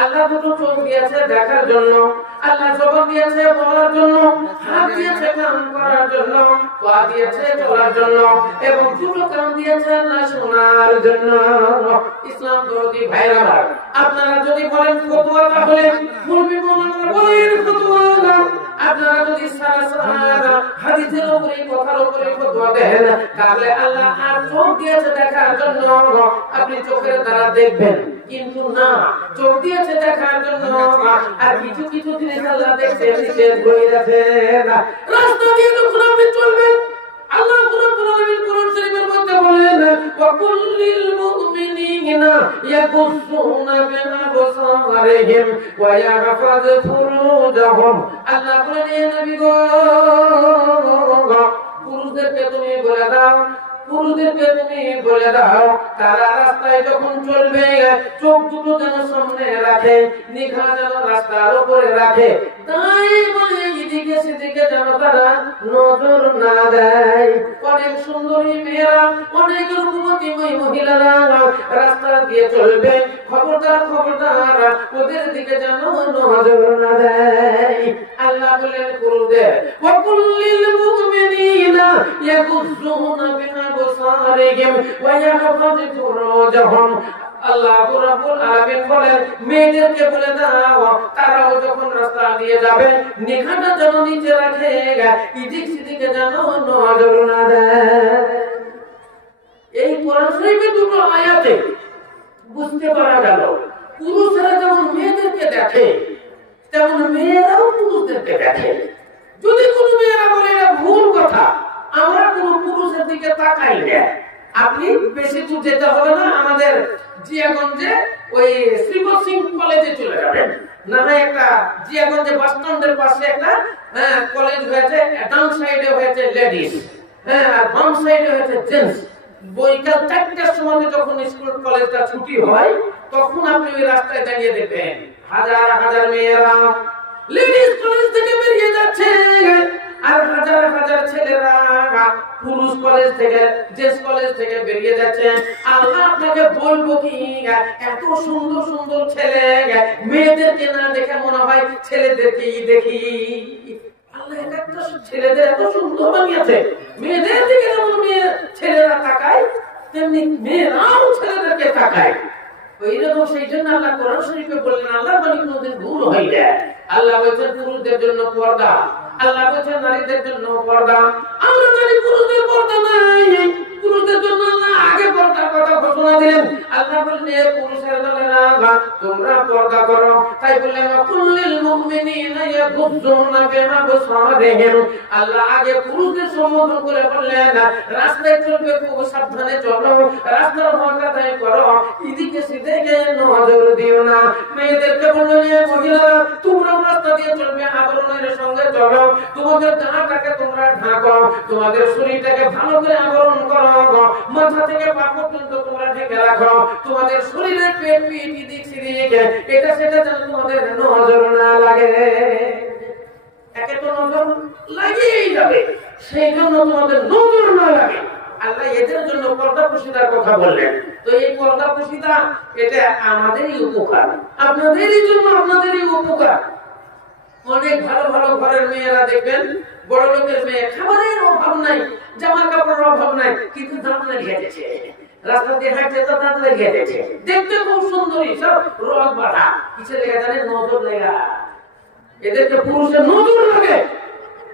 আল্লাহ দুটো চোখ দিয়েছে দেখার জন্য, আল্লাহ জবান দিয়েছে বলার জন্য, হাত দিয়েছে কাম করার জন্য, পা দিয়েছে চলার জন্য, এবং দুটো কান দিয়েছে না শোনার জন্য। ইসলাম দরদি ভাইরা আমার, আপনারা যদি বলেন ফতোয়া, তাহলে মুলবি মোলানা বলেন ফতোয়া। আপনারা যদি সারা হাদিসের উপরে কথার উপরে ফতোয়া দেন, তাহলে আল্লাহ আর চোখ দিয়েছে দেখার জন্য, আপনি চোখের দ্বারা দেখবেন। কিন্তু না, চোখ দিয়েছে দেখার জন্য, আর কিছু কিছু জিনিস আল্লাহ দেখতে নিষেধ করে গেছেন। রাস্তা দিয়ে যখন আপনি চলবেন, আল্লাহ রাব্বুল আলামিন কোরআন শরীফের মধ্যে বলেন, ওয়া কুল্লিল মুমিনিনা ইয়াকুসুনা মিন আবসারিহিম ওয়া ইয়াহফাযু ফুরুজাহুম। আল্লাহ বলেন, হে নবী গো, পুরুষদেরকে তুমি বলে দাও, পুরুষদেরকে তুমি বলে দাও, তারা রাস্তায় যখন চলবে চোখ দুটো যেন সামনে রাখে, নিঘা যেন রাস্তার উপরে রাখে, তাই বলে এদিকে সেদিকে যেন তারা নজর না দেয়। অনেক সুন্দরী মেয়েরা, অনেক রূপবতী মহিলারা রাস্তা দিয়ে চলবে, খবরদার খবরদার ওদের দিকে যেন নজর না দেয়। আল্লাহ বলেন পুরুষদের, ওয়া কুল্লিল মুমিনিনা ইয়াকুসুনা মিন আবসারিহিম ওয়া ইয়াহফাযু ফুরুজাহুম। আল্লাহ রাব্বুল আলামিন বলেন, মেয়েদেরকে বলে দাও, তারাও যখন রাস্তা দিয়ে যাবে নিখাটা যেন নিচে রাখে, এদিক সেদিকে যেন নজর না দেয়। এই কোরআন শরীফের দুটো আয়াতে বুঝতে পারা গেল, পুরুষরা যেমন মেয়েদেরকে দেখে, তেমন মেয়েরাও পুরুষদেরকে দেখে। যদি কোন মেয়েরা বলে এটা ভুল কথা, আমরা কোন পুরুষের দিকে তাকাই না, আপনি বেশি দূর যেতে হবে না, আমাদের জিয়াগঞ্জে ওই শ্রীপদ সিং কলেজে চলে যাবেন। না হয় একটা জিয়াগঞ্জে বাস স্ট্যান্ডের পাশে একটা কলেজ হয়েছে, ডান সাইডে হয়েছে লেডিস, আর বাম সাইডে হয়েছে জেন্টস। বৈকাল 4টার সময় যখন স্কুল কলেজটা ছুটি হয়, তখন আপনি ওই রাস্তায় দাঁড়িয়ে দেখবেন হাজার হাজার মেয়েরা লেডিস কলেজ থেকে বেরিয়ে যাচ্ছে, আর হাজার হাজার ছেলেরা পুরুষ কলেজ থেকে, জেন্টস কলেজ থেকে বেরিয়ে যাচ্ছে। আল্লাহ আপনাকে বলবো কি, এত সুন্দর সুন্দর ছেলে, মেয়েদেরকে না দেখে মনে হয় ছেলেদেরকেই দেখি। আল্লাহ একটা ছেলেদের এত সুন্দর বানিয়েছে, মেয়েদের দিকে যেমন ছেলেরা তাকায়, তেমনি মেয়েরাও ছেলেদেরকে তাকায়। ওইরকম সেই জন্য আল্লাহ কোরআন শরীফে বললেন, আল্লাহ বাণী কোনদিন ভুল হয় না। আল্লাহ বলছেন পুরুষদের জন্য পর্দা, আল্লাহ বলছেন নারীদের জন্য পর্দা। আমরা জানি পুরুষদের পর্দা নাই, পুরুষদের জন্য আল্লাহ আগে পর্দার কথা ঘোষণা দিলেন। আল্লাহ বললেন, পুরুষের দলেরা তোমরা পর্দা করো। তাই বললেন, কুল্লিল মুমিনিনা ইয়াগুযুনা মিন আবসারিহিম। আল্লাহ আগে পুরুষদের সম্বোধন করে বললেন, রাস্তায় চলবে খুব সাবধানে চলো, রাস্তার মর্যাদায় করো, এদিকে সেদিকে নজর দিও না। মেয়েদেরকে বললেন, মহিলারা তোমরা রাস্তা দিয়ে চলবে, আবরণের সঙ্গে চলো, তোমাদের গাটাকে তোমরা ঢাকো, তোমাদের শরীরটাকে ভালো করে আবরণ করো, মাথা থেকে পা পর্যন্ত তোমরা ঢেকে রাখো, তোমাদের শরীরের পেট পিঠ এদিক সেদিক এটা সেটা যেন তোমাদের নজর না লাগে। একে তো নজর লাগিয়েই যাবে, সেই জন্য তোমাদের নজর না লাগে। আল্লাহ এদের জন্য পর্দা পুশিদার কথা বললেন। তো এই পর্দা পুশিদা এটা আমাদেরই উপকার, আপনাদেরই জন্য আপনাদেরই উপকার। অনেক ভালো ভালো ঘরের মেয়েরা দেখবেন, বড় লোকের মেয়ে, খাবারের অভাব নাই, জামা কাপড়ের অভাব নাই, কিন্তু দাঁত লাগিয়ে দিয়েছে, রাস্তা দিয়ে হাঁটছে তো দাঁত লাগিয়ে দিয়েছে, দেখতে খুব সুন্দরী, সব রং বাঁধা, কিসে লেগে জানে, নজর লেগা। এদেরকে পুরুষের নজর লাগে,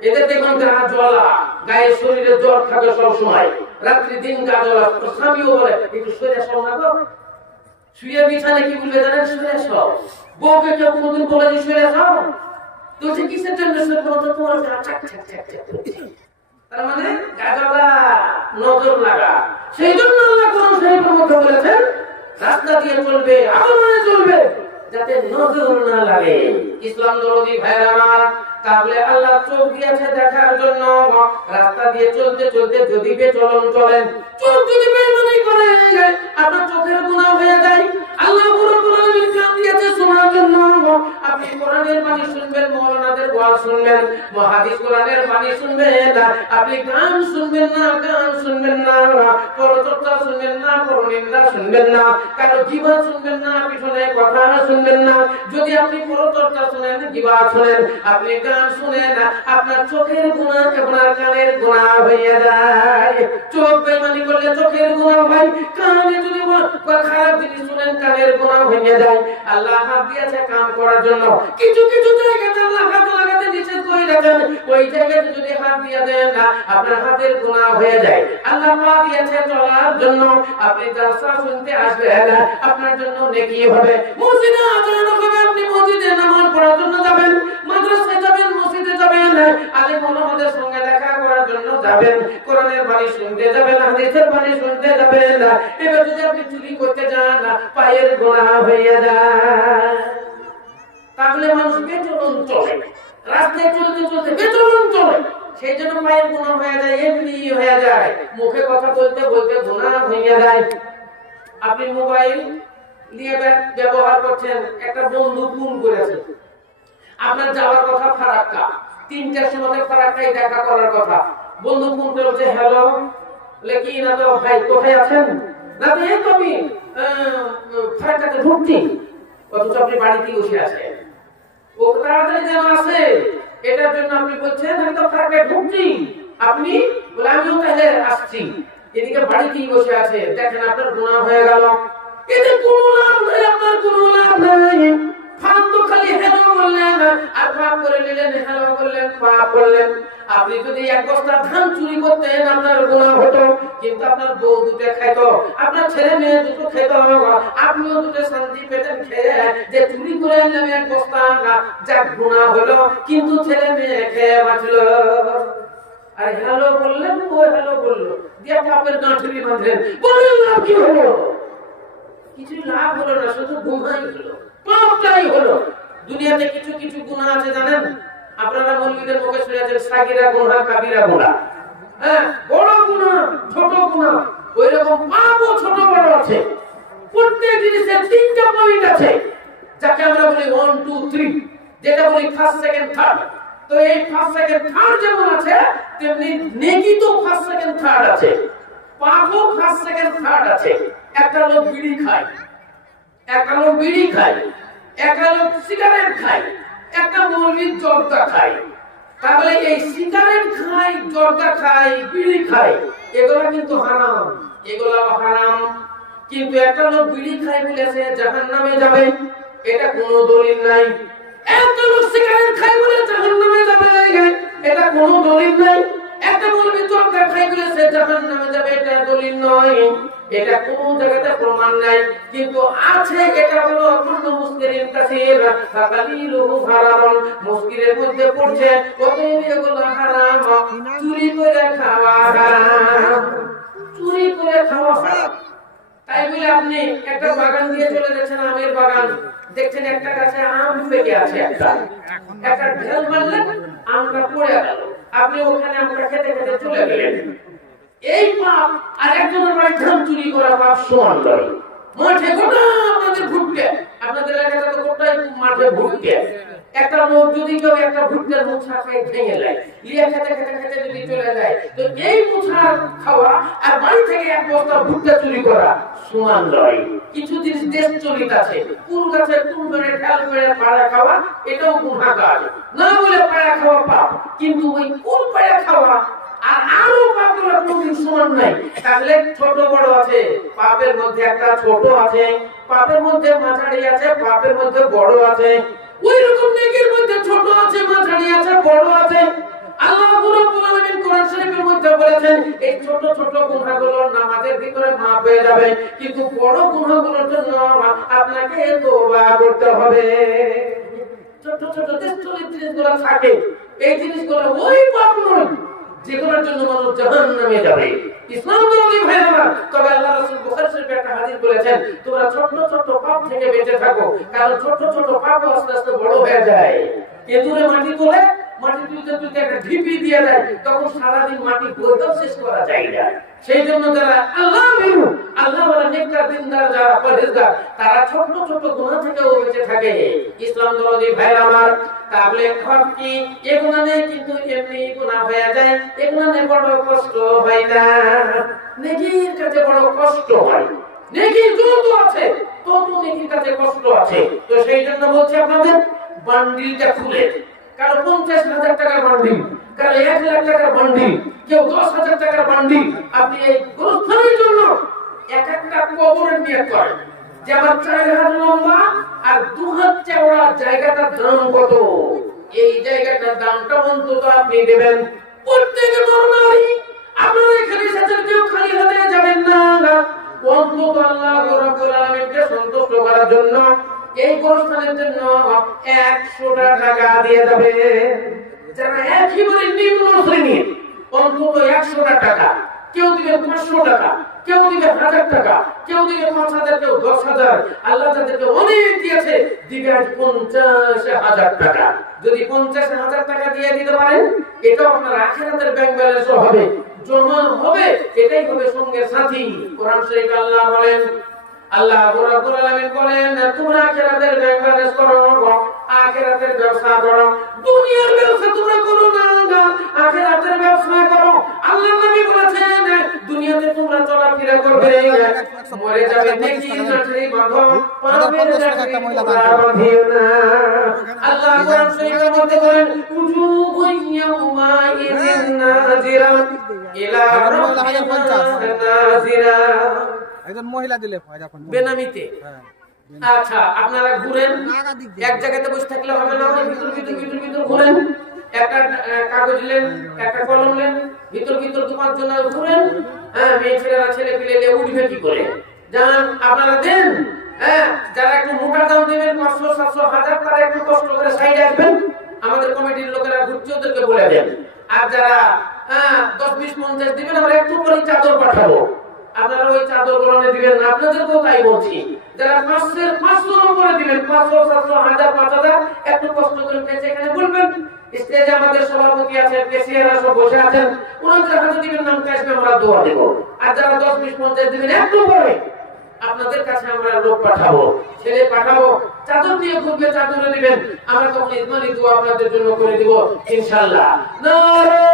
এদের দেখুন যারা জ্বলা, গায়ের শরীরে জ্বর থাকে সব সময়, রাত্রি দিন গা জ্বলা, স্বামীও বলে একটু শুয়ে শোও না গো, শুয়ে বিছানে কি বলবে জানেন, শুয়ে শোও। বউকে কেউ কোনদিন বলে যে শুয়ে শোও, তো সে কিসের জন্য শুয়ে পড়ো, তো তোমার তার মানে গা জ্বলা, নজর লাগা। সেই জন্য আল্লাহ কোরআন শরীফের মধ্যে বলেছেন, রাস্তা দিয়ে চলবে, আবরণে চলবে, যাতে নজর না লাগে। ইসলাম দরদি ভাইরা আমার, তাহলে আল্লাহ চোখ দিয়েছে দেখার জন্য। রাস্তা দিয়ে চলতে চলতে যদি বেচলন চলেন, চোখ যদি বেইমানি করে, আপনার চোখের গুনাহ হয়ে যায়। আল্লাহ রাব্বুল আলামিন কান দিয়েছে শোনার জন্য আপনি কোরআনের বাণী শুনবেন, মাওলানাদের ওয়াজ শুনবেন, মুহাদ্দিস কোরআনের বাণী শুনবেন, আপনি গান শুনবেন না, পরচর্চা শুনবেন না, পরনিন্দা শুনবেন না, কারো গীবত শুনবেন না, পিছনে কথা শুনবেন না। যদি আপনি পরচর্চা শুনেন, গীবত শুনেন, আপনি গান শুনেন, আপনার চোখের গুনাহ আপনার কানের গুনাহ হয়ে যায়। চোখ বেঈমানি করলে চোখের গুনাহ হয়, কানে যদি খারাপ জিনিস শুনেন কানের গুনাহ হয়ে যায়। আল্লাহ হাত দিয়েছে কাম করার জন্য, কিছু কিছু জায়গাতে আল্লাহ হাত লাগাতে নিষেধ করে রাখেন, ওই জায়গাতে যদি হাত দিয়ে দেন আপনার হাতের গুনাহ হয়ে যায়। আল্লাহ পা দিয়েছে চলার জন্য, আপনি জালসা শুনতে আসবেন, আপনার জন্য নেকি হবে। মসজিদে আজান হবে, আপনি মসজিদে নামাজ পড়ার জন্য যাবেন, মাদ্রাসায় যাবেন, মসজিদে যাবেন, আলেম ওলামাদের সঙ্গে দেখা করার জন্য যাবেন, কোরআনের বাণী শুনতে যাবেন, হাদিসের বাণী শুনতে যাবেন। এবার যদি আপনি চুরি করতে যান, পায়ের গুনাহ হয়ে যায়। তাহলে মানুষ বেচলন চলে, রাস্তায় চলতে চলতে বেচলন চলে, সেই জন্য পায়ের গুনাহ হয়ে যায়, এমনি হয়ে যায়, মুখে কথা বলতে বলতে গুনাহ হয়ে যায়। আপনি মোবাইল নিয়ে ব্যবহার করছেন, একটা বন্ধু ফোন করেছে, আপনার যাওয়ার কথা ফারাক্কা, 3টার সময় ফারাক্কায় দেখা করার কথা, বন্ধু ফোন করে বলছে হ্যালো, কি না তো ভাই কোথায় আছেন, না তো এই তো আমি ফারাক্কাতে ঢুকছি, অথচ আপনি বাড়িতে বসে আছেন, ও তাড়াতাড়ি যেন আসে, এটার জন্য আপনি বলছেন আমি তো ফারাক্কায় ঢুকছি, আপনি বলে আমিও তাহলে আসছি, এদিকে বাড়িতেই বসে আছে, দেখেন আপনার গুনাহ হয়ে গেল। এতে কোনো লাভ নাই, আপনার কোনো লাভ নাই, ফালতু খালি হ্যালো বললেন আর পাপ করে নিলেন, হ্যালো বললেন পাপ করলেন। আপনি যদি এক বস্তা ধান চুরি করতেন আপনার গুনাহ হতো, কিন্তু আপনার বউ দুটো খেত, আপনার ছেলে মেয়ে দুটো খেত, আপনিও দুটো শান্তি পেতেন খেয়ে, যে চুরি করে আনলাম এক বস্তা, যা গুনাহ হলো, কিন্তু ছেলে মেয়ে খেয়ে বাঁচলো। আর হ্যালো বললেন, ও হ্যালো বললো, দিয়ে পাপের গাঁঠুরি বাঁধলেন, বললেন লাভ কি হলো? কিছু লাভ হলো না, শুধু গুনাহই হলো, পাপটাই হলো। দুনিয়াতে কিছু কিছু গুনাহ আছে জানেন, আপনারা মৌলবীদের মুখে শুনেছেন সাগীরা গুনাহ কাবীরা গুনাহ, হ্যাঁ, বড় গুনাহ ছোট গুনাহ, ওইরকম পাপও ছোট বড় আছে। প্রত্যেক জিনিসের 3টা পয়েন্ট আছে, যাকে আমরা বলি 1 2 3, যেটা বলি ফার্স্ট সেকেন্ড থার্ড। তো এই ফার্স্ট সেকেন্ড থার্ড যেমন আছে, তেমনি নেকি তো ফার্স্ট সেকেন্ড থার্ড আছে, পাপও ফার্স্ট সেকেন্ড থার্ড আছে। একটা লোক বিড়ি খায়, একটা লোক বিড়ি খায়, একটা লোক সিগারেট খায়, একটা মৌলবি জর্দা খায়। তাহলে এই সিগারেট খায়, জর্দা খায়, বিড়ি খায়, এগুলো কিন্তু হারাম, এগুলো হারাম। কিন্তু একটা লোক বিড়ি খায় বলেছে জাহান্নামে যাবে, এটা কোনো দলিল নাই। একটা লোক সিগারেট খায় বলে জাহান্নামে যাবে, এটা কোনো দলিল নাই। একটা মৌলবি জর্দা খায় বলেছে জাহান্নামে যাবে, এটা দলিল নয়, এটা কোন জায়গাতে প্রমাণ নাই। কিন্তু আছে, এটা হলো কুল্লু মুসকিরিন কাসীর ফাকালিলুহু হারাম, মুসকিরের মধ্যে পড়ছে, অতএব এগুলো হারাম। চুরি করে খাওয়া হারাম, চুরি করে খাওয়া হারাম। তাই বলে আপনি একটা বাগান দিয়ে চলে যাচ্ছেন, আমের বাগান, দেখছেন একটা গাছে আম পেকে আছে, একটা ঢেল মারলেন, আমটা পড়ে গেল, আপনি ওখানে আমটা খেতে খেতে চলে গেলেন। এই পাপ আর একজনের বাড়ি ধান চুরি করা পাপ সমান নয়। মাঠে গোটা আপনাদের ভুট্টে, আপনাদের এলাকাতে তো গোটাই মাঠে ভুট্টে, একটা লোক যদি কেউ একটা ভুট্টার মুছা খায় ভেঙে যায়, লিয়ে খেতে খেতে খেতে যদি চলে যায়, তো এই মুছার খাওয়া আর বাড়ি থেকে এক বস্তা ভুট্টা চুরি করা সমান নয়। কিছু জিনিস দেশ চলিত আছে, কুল গাছে কুল করে ঢাল করে পাড়া খাওয়া, এটাও গুনাহগার না বলে পাড়া খাওয়া পাপ, কিন্তু ওই কুল পাড়া খাওয়া আর আরো পাপগুলো কোনদিন সমান নাই। তাহলে ছোট বড় আছে, পাপের মধ্যে একটা ছোট আছে, পাপের মধ্যে মাঝারি আছে, পাপের মধ্যে বড় আছে। ওই রকম নেকির মধ্যে ছোট আছে, মাঝারি আছে, বড় আছে। আল্লাহ রাব্বুল আলামিন কোরআন শরীফের মধ্যে বলেছেন এই ছোট ছোট গুনাহগুলো নামাজের ভিতরে মাফ হয়ে যাবে, কিন্তু বড় গুনাহগুলোর জন্য আপনাকে তওবা করতে হবে। ছোট ছোট দেশচলিত জিনিসগুলো থাকে, এই জিনিসগুলো ওই পাপ নয় যেগুলোর জন্য মানুষ জাহান্নামে যাবে। ইসলাম দরদি ভাইরা, তবে আল্লাহ রাসূল বুখারী শরীফে একটা হাদিস বলেছেন, তোমরা ছোট ছোট পাপ থেকে বেঁচে থাকো, কারণ ছোট ছোট পাপ আস্তে আস্তে বড় হয়ে যায়। এদুরে মাটি তোলে মাটি তুলতে তুলতে একটা ঢিপি দিয়ে দেয়, তখন সারাদিন মাটি বইতেও শেষ করা যায় না। সেই জন্য যারা আল্লাহ ভীরু, আল্লাহ ওয়ালা নেককার দিনদার, যারা পরহেজগার, তারা ছোট ছোট গুনাহ থেকেও বেঁচে থাকে। ইসলাম দরদি ভাইরা আমার, তাবলীগ হক কি এই গুনাহ নেই, কিন্তু এমনি গুনাহ হয়ে যায়, এই গুনাহ নিয়ে বড় কষ্ট হয় না। নেকির কাছে বড় কষ্ট হয়, নেকি যত আছে তত নেকির কাছে কষ্ট আছে। তো সেই জন্য বলছি আপনাদের বান্ডিলটা খুলে, কারো 50,000 টাকার বান্ডিল, কারো 1 লাখ টাকার বান্ডিল, কেউ 10,000 টাকার বান্ডিল, আপনি এই গোরস্থানের জন্য এক একটা কবরের নিয়ত করেন যে আমার 4 হাত লম্বা আর 2 হাত চওড়া জায়গাটার দাম কত, এই জায়গাটার দামটা অন্তত আপনি দেবেন। প্রত্যেক নরনারী আপনারা এখানে এসেছেন, কেউ খালি হাতে যাবেন না, অন্তত আল্লাহ রাব্বুল আলামিনকে সন্তুষ্ট করার জন্য এই গোরস্থানের জন্য 100 টাকা দিয়ে যাবে। যারা একেবারে নিম্ন শ্রেণীর, অন্তত 100 টাকা, কেউ দিবে 500 টাকা, কেউ দিবে 1000 টাকা, কেউ দিবে 5000, কেউ 10,000। আল্লাহ যাদেরকে অনেক দিয়েছে দিবে 50,000 টাকা। যদি 50,000 টাকা দিয়ে দিতে পারেন, এটা আপনার আখিরাতের ব্যাংক ব্যালেন্সও হবে, জমা হবে, এটাই হবে সঙ্গের সাথী। কোরআন শরীফে আল্লাহ বলেন, আল্লাহ রাব্বুল আলামিন বলেন, তোমরা আখিরাতের ব্যাংক ব্যালেন্স করো, আখিরাতের ব্যবসা করো। দুনিয়ার ব্যবসা তোমরা করো না, আখিরাতের ব্যবসা করো। আল্লাহ নবী বলেছেন, দুনিয়াতে তোমরা চলাফেরা করবে, মরে যাবে দেখি লাঠি বাঁধো, পাবের লাঠি বাঁধিও না। আল্লাহ কোরআন শরীফের মধ্যে বলেন, উজুহুন ইয়াউমাইযিন নাযিরা ইলা রাব্বিহা নাযিরা। একজন মহিলা দিলে বেনামিতে। আচ্ছা, আপনারা ঘুরেন, এক জায়গাতে বসে থাকলে হবে না, ভিতর ভিতর ঘুরেন। একটা কাগজ নেন, একটা কলম নেন, ভিতর 2-5 জন ঘুরেন। হ্যাঁ, মেয়ে ছেলেরা ছেলে পিলে উঠবে কি করে জান, আপনারা দেন। হ্যাঁ, যারা একটু মোটা দাম দেবেন, 500, 700, 1000, তারা একটু কষ্ট করে সাইডে আসবেন, আমাদের কমিটির লোকেরা ঘুরছে, ওদেরকে বলে দেন। আর যারা 10, 20, 50 দিবেন, আমরা একটু করে চাদর পাঠাবো, আপনারা ওই চাদর গুলো দিবেন না, আপনাদেরকেও তাই বলছি। যারা 500 করে দিবেন, 500, 700, 1000, 5000, একটু কষ্ট করে পেয়েছে এখানে বলবেন। স্টেজে আমাদের সভাপতি আছেন, কেসিয়াররা সব বসে আছেন, ওনাদের হাতে দিবেন, নাম কাশবে, আমরা দোয়া দেব। আর যারা 10, 20, 50 দিবেন, একটু করে আপনাদের কাছে আমরা লোক পাঠাবো, ছেলে পাঠাবো, চাদর দিয়ে ঘুরবে, চাদরে দিবেন, আমরা তখন ইজমানি দোয়া আপনাদের জন্য করে দিব ইনশাআল্লাহ। নারে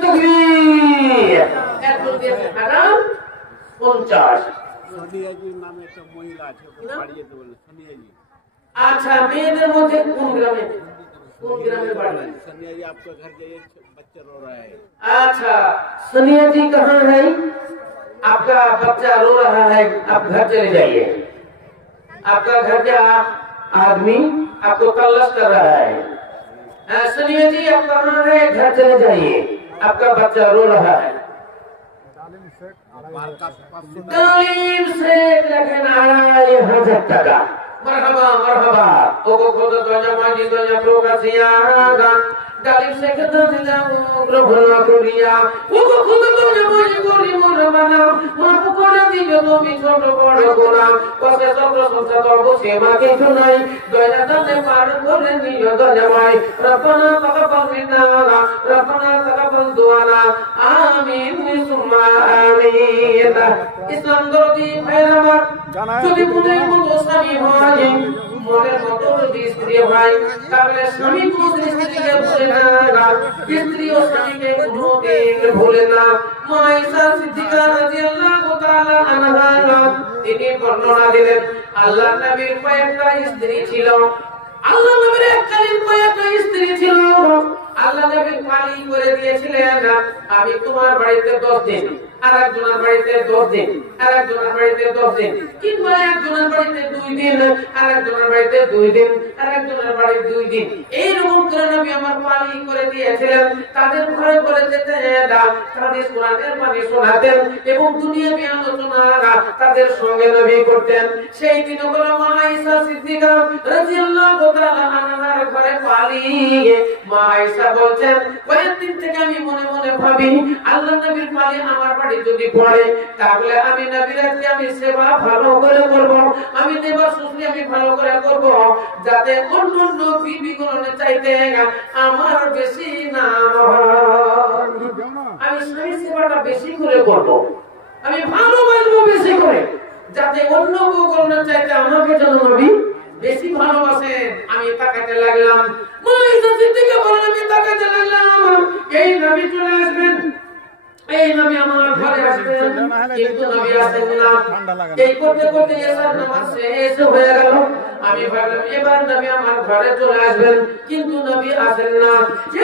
তাকবীর। একজন দিয়েছে হারাম 50। সোনিয়াজির নামে একটা মহিলা আছে, বাড়ি যেতে বলে সোনিয়াজি। अच्छा, मेरे मुझे कौन ग्राम में पढ़ना है? सोनिया जी आपका घर जाइए, बच्चा रो रहा है। अच्छा, सोनिया जी कहाँ है? आपका बच्चा रो रहा है, आप घर चले जाइए। आपका घर का आदमी आपको तलाश कर रहा है। सोनिया जी आप कहाँ है? घर चले जाइए, आपका बच्चा रो रहा है। तालीम से लगन 2,500 টাকা। मरहबा मरहबा ओको खोदा दोजा माजी दोजा प्रोका सियागा डालिम से कदा दिला ग्रहण करिया ओको खोदा दोजा माजी गोरी मोर माना माफ করে দিও তুমি ছোট বড় গোনা কসে সব সংসার করব সেবা কিছু নাই দয়া দানে পার করে নিও দয়া মাই রব্বানা তাকাব্বাল মিন্না রব্বানা তাকাব্বাল দুআনা আমিন সুম্মা আমিন। ইসলাম দরদি ভাইরা আমার, যদি মনের মতো স্বামী হয়, মনের মতো যদি স্ত্রী হয়, তাহলে স্বামী কোনো স্ত্রীকে ভুলে না, স্ত্রীও স্বামীকে কোনোদিন ভুলে না। মা আয়েশা সিদ্দিকা রাদিয়াল্লাহু তাআলা আনহা তিনি বর্ণনা দিলেন, আল্লাহ নবীর কয়েকটা স্ত্রী ছিল। আল্লাহ নবীর এককালীন কয়েকটা স্ত্রী ছিল। আল্লাহ নবী পালি করে দিয়েছিলেন, আমি তোমার বাড়িতে 10 দিন, আরেকজনের বাড়িতে 10 দিন, আরেকজনের বাড়িতে 10 দিন, কিংবা একজনের বাড়িতে 2 দিন, আরেকজনের বাড়িতে 2 দিন, আরেকজনের বাড়িতে 2 দিন, এইরকম করে নবী আমার পালি করে দিয়েছিলেন। তাদের ঘরে ঘরে যেতেন, তাদের কোরআনের বাণী শোনাতেন এবং দুনিয়াবি আলোচনা তাদের সঙ্গে নবী করতেন। সেই দিনগুলো মা আয়েশা সিদ্দিকা রাদিয়াল্লাহু তাআলা আনহার ঘরে পালি, মা আয়েশা কথা বলছেন কয়েকদিন থেকে আমি মনে মনে ভাবি আল্লাহ নবীর পালি আমার বাড়ি যদি পড়ে তাহলে আমি নবীর আজকে আমি সেবা ভালো করে করব, আমি দেবা সুখী আমি ভালো করে করব, যাতে অন্য বিবিগুলোর চাইতে আমার বেশি নাম হয়। আমি সেই সেবাটা বেশি করে করব, আমি ভালোবাসবো বেশি করে, যাতে অন্য বউগুলোর চাইতে আমাকে যেন নবী বেশি ভালোবাসেন। আমি তাকাতে লাগলাম, মাইসা সিদ্দিকা বলেন আমি তাকাতে লাগলাম এই নবী চলে আসবেন, এই নবী আমার ঘরে আসবেন, কিন্তু নবী আসেন না। এই করতে করতে এসার নামাজ শেষ হয়ে গেল। আমি ভাবলাম এবার নবী আমার ঘরে চলে আসবেন, কিন্তু নবী আসেন না।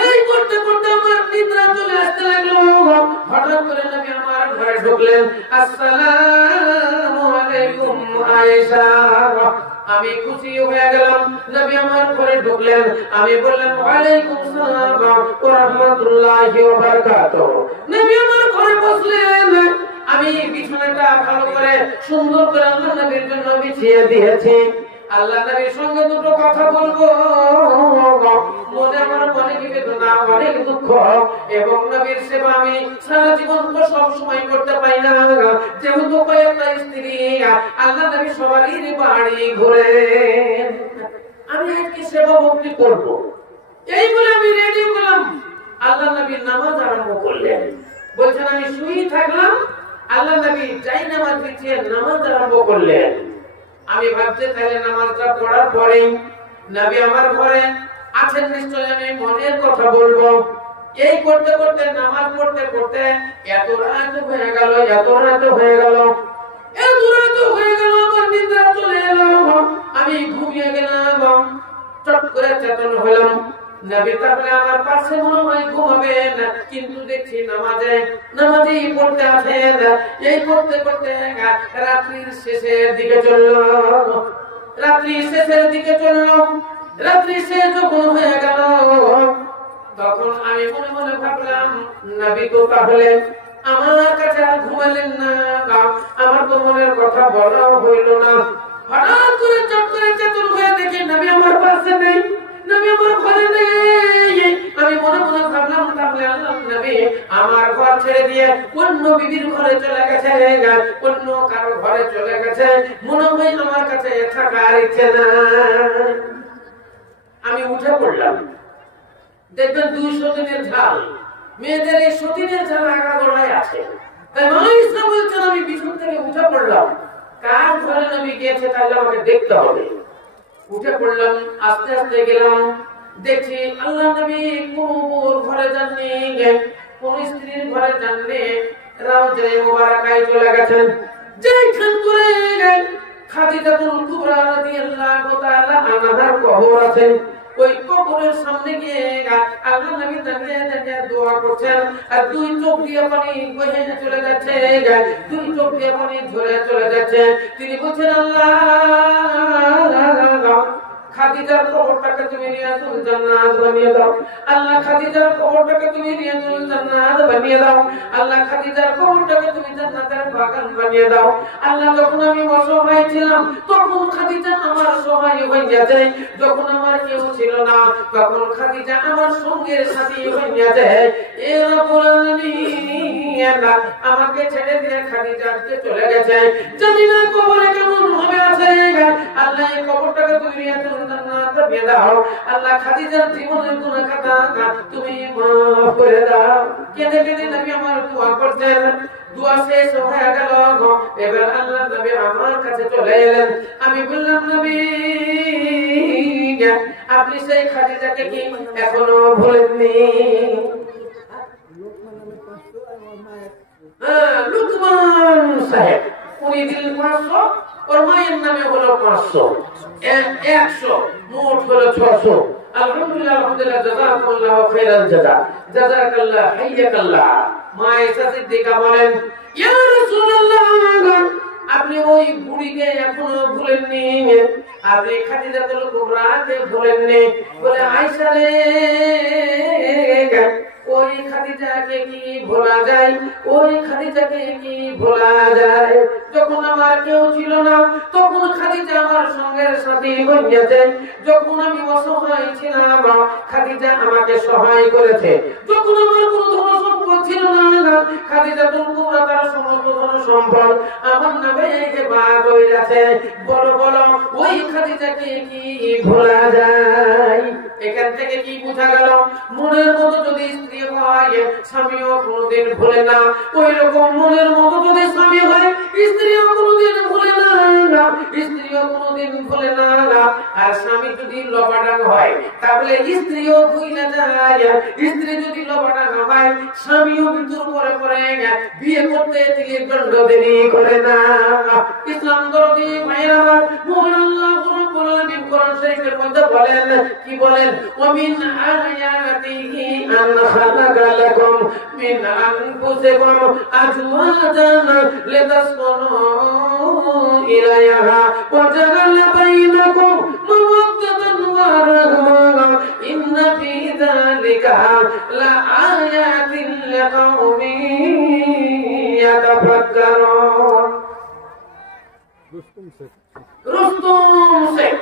এই করতে করতে আমার নিদ্রা চলে আসতে লাগলো। হঠাৎ করে নবী আমার ঘরে ঢুকলেন। আসসালামু আলাইকুম আয়েশা। আমি খুশি হয়ে গেলাম, নবী আমার ঘরে ঢুকলেন। আমি বললাম ওয়ালাইকুম সালাম ওয়া রাহমাতুল্লাহি ওয়া বারাকাতুহু। নবী আমার ঘরে বসলেন। আমি বিছানাটা ভালো করে সুন্দর করে আল্লাহ নবীর জন্য বিছিয়ে দিয়েছি। আল্লাহ নবীর সঙ্গে দুটো কথা বলবো, মনে আমার অনেক বেদনা অনেক দুঃখ, এবং নবীর সেবা আমি সারা জীবন তো সব সময় করতে পারি না, যেহেতু কয়েকটা স্ত্রী আল্লাহ নবী সবারই বাড়ি ঘুরে, আমি আজকে সেবা ভক্তি করবো এই বলে আমি রেডি হলাম। আল্লাহ নবীর নামাজ আরম্ভ করলেন। বলছেন আমি শুয়ে থাকলাম, আল্লাহ নবী যাই নামাজ বিছিয়ে নামাজ আরম্ভ করলেন। আমি ভাবছি তাহলে নামাজটা পড়ার পরে নবী আমার ঘরে আছেন, নিশ্চয় আমি মনের কথা বলবো। এই করতে করতে নামাজ পড়তে পড়তে এত রাত হয়ে গেল, এত রাত হয়ে গেল, এত রাত হয়ে গেল, আমার নিদ্রা চলে এলো। আমি ঘুমিয়ে গেলাম। চট করে চেতন হলাম, নবী তাহলে আমার পাশে মনে হয় ঘুমাবেন, কিন্তু দেখছি নামাজেই পড়তে আছেন। এই করতে করতে রাত্রির শেষের দিকে চলল। রাত্রি শেষ যখন হয়ে গেল, তখন আমি মনে মনে ভাবলাম নবী তো তাহলে আমার কাছে আর ঘুমালেন না, আমার তো মনের কথা বলা হইল না। হঠাৎ করে চট করে চেতন হয়ে দেখি নবী আমার পাশে নেই, নবী আমার ঘরে নেই। আমি মনে মনে ভাবলাম তাহলে আল্লাহ নবী আমার ঘর ছেড়ে দিয়ে অন্য বিবির ঘরে চলে গেছে, অন্য কারো ঘরে চলে গেছে, মনে হয় আমার কাছে থাকার ইচ্ছে না। আমি উঠে পড়লাম। দেখবেন 200 দিনের ঝাল, মেয়েদের এই সতীনের ঝাল আগাগোড়ায় আছে। তাই মা ইসলাম বলছেন আমি বিছানা থেকে উঠে পড়লাম, কার ঘরে নবী গিয়েছে তাহলে আমাকে দেখতে হবে। উঠে পড়লাম, আস্তে আস্তে গেলাম, দেখছি আল্লাহ নবী কোন ঘরে যাননি, কোন স্ত্রীর ঘরে যাননি, রাউজে মুবারাকায় চলে গেছেন। যেখান করে খাদিজাতুল কুবরা রাদিয়াল্লাহু তাআলা আনহার কবর আছে, ওই কবরের সামনে গিয়ে আল্লাহ নবী দাঁড়িয়ে দাঁড়িয়ে দোয়া করছেন, আর দুই চোখ দিয়ে পানি বহে চলে যাচ্ছে, দুই চোখ দিয়ে পানি ঝরে চলে যাচ্ছে। তিনি বলছেন আল্লাহ খাদিজার কবরটাকে তুমি রিয়াজুল জান্নাত বানিয়ে দাও, আল্লাহ খাদিজার কবরটাকে তুমি রিয়াজুল জান্নাত বানিয়ে দাও, আল্লাহ খাদিজার কবরটাকে তুমি জান্নাতের বাগান বানিয়ে দাও। আল্লাহ যখন আমি অসহায় ছিলাম তখন খাদিজা আমার সহায় হয়ে গেছে, যখন আমার কেউ ছিল না তখন খাদিজা আমার সঙ্গের সাথী হয়ে গেছে। এর আমাকে ছেড়ে দিয়ে খাদিজা আজকে চলে গেছে, জানি না কবরে কেমন হবে আছে। আল্লাহ এই কবরটাকে তুমি রিয়াজুল জান্নাত বানিয়ে দাও, আল্লাহ খাদিজার জীবনের গুনাহ খাতা তুমি মাফ করে দাও। কেঁদে কেঁদে নবী আমার দোয়া করতেন। দোয়া শেষ হয়ে গেল, এবার আল্লাহ নবী আমার কাছে চলে এলেন। আমি বললাম নবী আপনি সেই খাদিজাকে কি এখনো ভুলেননি? লুকমান সাহেব উনি দিলেন 500, ওর মায়ের নামে হলো 500, 100, মোট হলো 600। আলহামদুলিল্লাহ আলহামদুলিল্লাহ, জাযাকুমুল্লাহু খাইরাল জাযা, জাযাকাল্লাহ হাইয়াকাল্লাহ। মা আয়েশা সিদ্দিকা বলেন ইয়া রাসূলুল্লাহ আপনি ওই বুড়িকে এখনো ভুলেননি, আপনি খাদিজাতুল কুবরাকে ভুলেননি। বলে আয়েশা রে ওই খাদিজাকে কি ভোলা যায়, ওই খাদিজাকে কি ভোলা যায়। যখন আমার কেউ ছিল না তখন খাদিজা আমার সঙ্গের সাথে হইয়াছে। যখন আমি অসহায় ছিলাম খাদিজা আমাকে সহায় করেছে। যখন আমার কোনো ধন সম্পদ ছিল না খাদিজা কুবরা তার সমস্ত ধন সম্পদ আমার নামে ভাগ হয়ে গেছে। বলো বলো ওই খাদিজাকে কি ভোলা যায়। এখান থেকে কি বোঝা গেল, মনের মতো যদি স্ত্রী হয় স্বামীও কোনোদিন ভুলে না, ওই রকম মনের মতো যদি স্বামী হয় স্ত্রীও কোনোদিন ভুলে না, স্ত্রীও কোনোদিন ভুলে না। আর স্বামী যদি লবাডাং হয় তাহলে স্ত্রীও ভুলে যায়, স্ত্রী যদি লবাডাং হয় স্বামীও মৃত্যুর পরে পরে বিয়ে করতে থেকে দণ্ড দেরি করে না। ইসলাম দরদি ভাইরা আমার, মহান আল্লাহ রাব্বুল আলামিন কোরআন শরীফের মধ্যে বলেন, কি বলেন, ওমিন আয়াতিহি আন খালাকা লাকুম মিন আনফুসিকুম আজওয়াজান লিতাসকুনু ইলাইহা ওয়া জাআলা বাইনাকুম মাওয়াদ্দাতান ওয়া রাহমা ইন্না ফী যালিকা লাআয়াতিন লিকাওমিন ইয়াতাফাক্কারুন। রুস্তম শেখ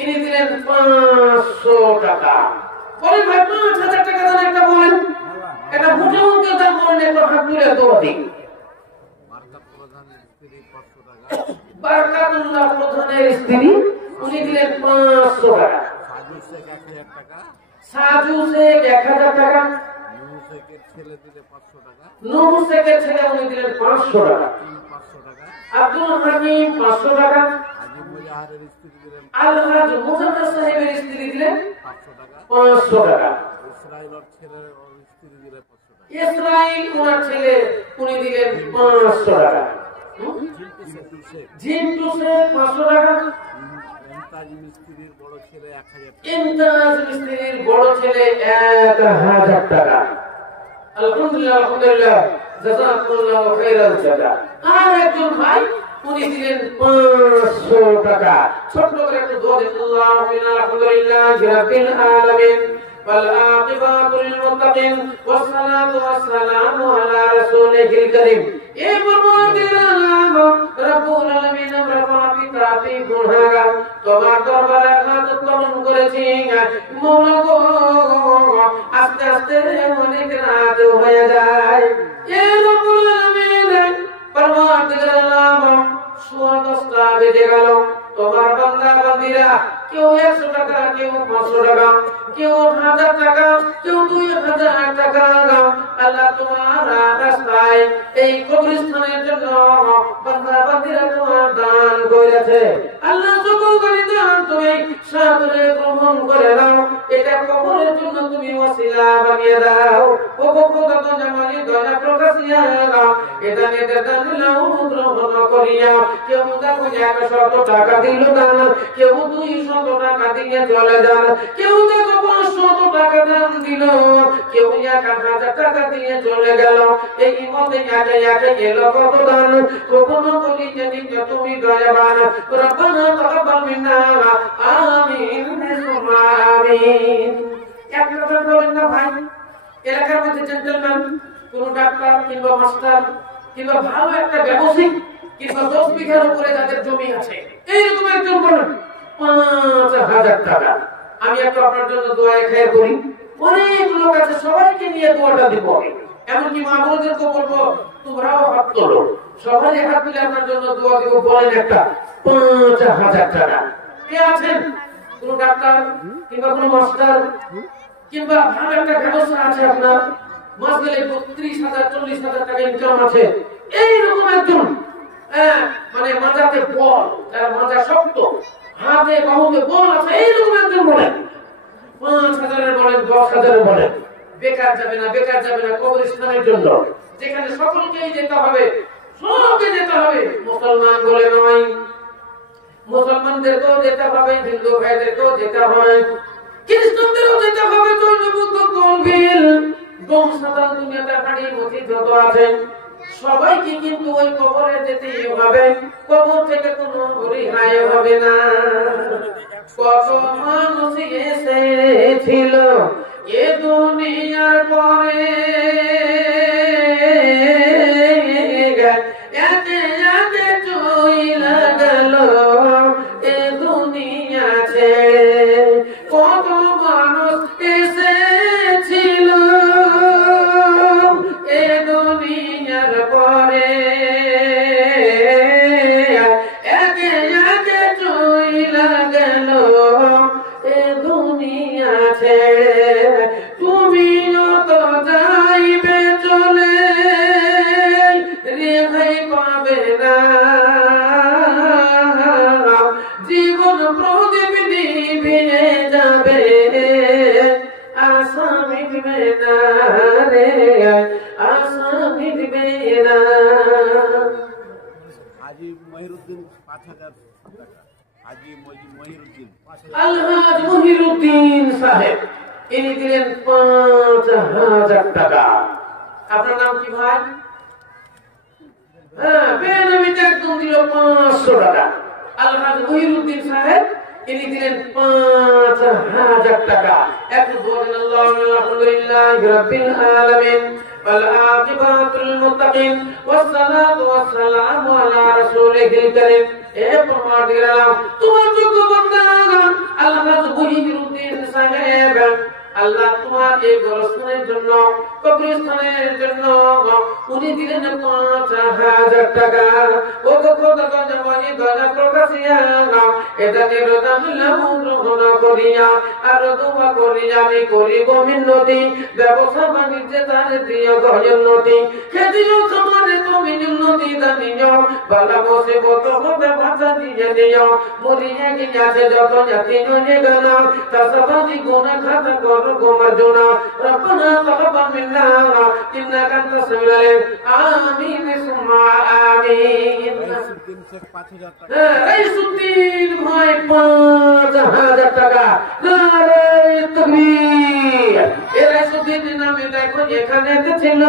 ইনি দিলেন 500 টাকা। বলেন ভাই 5000 টাকা দেন, একটা বলেন, একটা মুঠো মুখে দান বলেন, একটা হাত তুলে দোয়া দিন। বারাকাতুল্লাহ প্রধানের স্ত্রী উনি দিলেন 500 টাকা। সাজু শেখ 1000 টাকা। নুহু শেখের ছেলে উনি দিলেন 500 টাকা। আব্দুল হাকিম 500 টাকা। আলহাজ মুজাফফর সাহেবের স্ত্রী দিলেন 500 টাকা। ইসরাইল ওনার ছেলে উনি দিলেন 500 টাকা। জিন্টু শেখ 500 টাকা। ইমতাজ মিস্ত্রির বড় ছেলে 1000 টাকা। আলহামদুলিল্লাহ আলহামদুলিল্লাহ জাযাকুল্লাহু খাইরাল জাযা। আর একজন ভাই উনি দিলেন 500 টাকা। ছোট করে একটু দোয়া দিন, আল্লাহুম্মা আলহামদুলিল্লাহি রাব্বিল আলামিন ওয়াল আকিবাতু লিল মুত্তাকিন ওয়াস সালাতু ওয়াস সালামু আলা রাসূলিল কারীম। এ পরমদিনার রব্বুল আলামিন, আমরা পাপী গুনাহগার তোমার দরবারে হাত উত্তোলন করেছি। মওলা গো, আস্তে আস্তে অনেক রাত হয়ে যায়। এ রব্বুল আলামিন, পরমদিনার আলাম সোয়া 10টা বেজে গেল। তোমার বান্দা বান্দীরা কেউ 100 টাকা, কেউ 500 টাকা, কেউ 1000 টাকা, কেউ 2000 টাকা আল্লাহ তোমার রাস্তায় এই কবরস্থানের জন্য বান্দা বান্দীরা তোমার দান করেছে। আল্লাহ সকল দান তুমি সাদরে গ্রহণ করে নাও। এটা কবরের জন্য তুমি ওসিলা বানিয়ে দাও। ও খোদা তো জামালি দয়া প্রকাশিয়া দাও। এটা নেদের দান লাও গ্রহণ করিয়া। কেউ দেখো 100 টাকা দিল দান, কেউ 200 টাকা দিয়ে চলে যান, কেউ দেখো 500 টাকা দান দিল, কেউ 1000 টাকা দিয়ে চলে গেল। এই মতে একে একে এলো কত দান। কখনো বলি যদি তুমি দয়াবান, রব্বানা তাকাব্বাল মিন্না, আমিন সুম্মা আমিন। এক কথা বলেন না ভাই, এলাকার মধ্যে জেন্টলম্যান, কোন ডাক্তার কিংবা মাস্টার কিংবা ভালো একটা ব্যবসায়িক কিংবা 10 বিঘার উপরে যাদের জমি আছে, এইরকম একজন বলেন 5000 টাকা। আমি একটু আপনার জন্য দোয়া খায় করি। অনেক লোক আছে, সবাইকে নিয়ে দোয়াটা দিব। এমনকি মা বোনদেরকে বলবো তোমরাও হাত তোলো, সবাই হাত তুলে আপনার জন্য দোয়া দিব। বলেন একটা 5000 টাকা। কে আছেন? কোন ডাক্তার কিংবা কোন মাস্টার কিংবা ভালো একটা ব্যবসা আছে, আপনার মাস গেলে 30,000 40,000 টাকা ইনকাম আছে, এইরকম একজন, মানে মাজাতে বল, যার মাজা শক্ত, হাতে বাহুতে বল আছে, এইরকম একজন বলেন। 5000 বলেন, 10,000 বলেন। বেকার যাবে না, বেকার যাবে না। কবরস্থানের জন্য যেখানে সকলকেই যেতে হবে, সবকে যেতে হবে। মুসলমান বলে নয়, মুসলমানদেরকেও যেতে হবে, হিন্দু ভাইদেরকেও যেতে হবে, খ্রিস্টানদেরও যেতে হবে, জৈন বৌদ্ধ কলবিল বম সাধারণ দুনিয়াতে হাড়ি মতি যত আছেন সবাইকে কিন্তু ওই কবরে যেতেই হবে। কবর থেকে কোনো রেহাই হবে না। কত মানুষ এসেছিল এ দুনিয়ার পরে একে একে চইলা গেল এ দুনিয়া ছেড়ে। কত মানুষ এসেছিল এ দুনিয়ার পরে একে একে চইলা গেল এ দুনিয়া ছেড়ে। তুমিও তো যাইবে চলে রেহাই পাবে না। জীবন প্রদীপ নিভে যাবে আশা মিটবে না রে, আশা মিটবে না। হাজি মহিরুদ্দিন 5,000 টাকা। হাজি মহিরুদ্দিন আলহাজ মহিরুদ্দিন সাহেব ইনি দিলেন 5,000 টাকা। আপনার নাম কি ভাই? হ্যাঁ, বেনামিতে একদম দিল 500 টাকা। আলহাজ মহিরুদ্দিন সাহেব ইনি দিলেন 5,000 টাকা। একটু বলেন আলহামদুলিল্লাহি রাব্বিল আলামিন ওয়াল আকিবাতুল মুত্তাকিন ওয়াসসালাতু ওয়াসসালামু আলা রাসূলিল কারীম। এ পরমার্দিগার, তোমার যোগ্য বান্দা আলহাজ মহিরুদ্দিন সাহেব, আল্লাহ তোমার এই গোরস্থানের জন্য, কবরস্থানের জন্য উনি দিলেন 5,000 টাকা। ও খোদা জমানি দয়া প্রকাশিয়া এটা নিরোধা মিলাম গ্রহণ করিয়া আর দোয়া করিয়া আমি করিব মিন্নতি। ব্যবসা বাণিজ্যে তার প্রিয় গজন্নতি, খেদিও সমাজে তুমি উন্নতি দানিও। বালা বসে বত হবে ভাষা দিয়ে দিও। মরিয়ে গিয়াছে যত জাতি নয়ে গানা তাসাবাদি গুনাহ খাতা কর গোমার্জনা। রব্বানা তাকাব্বাল মিন্না ইন্নাকা আনতাস সামিউল আলিম। আমিন সুম্মা আমিন। রাইসুদ্দিন শেখ 5,000 টাকা। রাইসুদ্দিন ভাই 5,000 টাকা। নারে তাকবীর। এই রাইসুদ্দিন নামে দেখো এখানে ছিল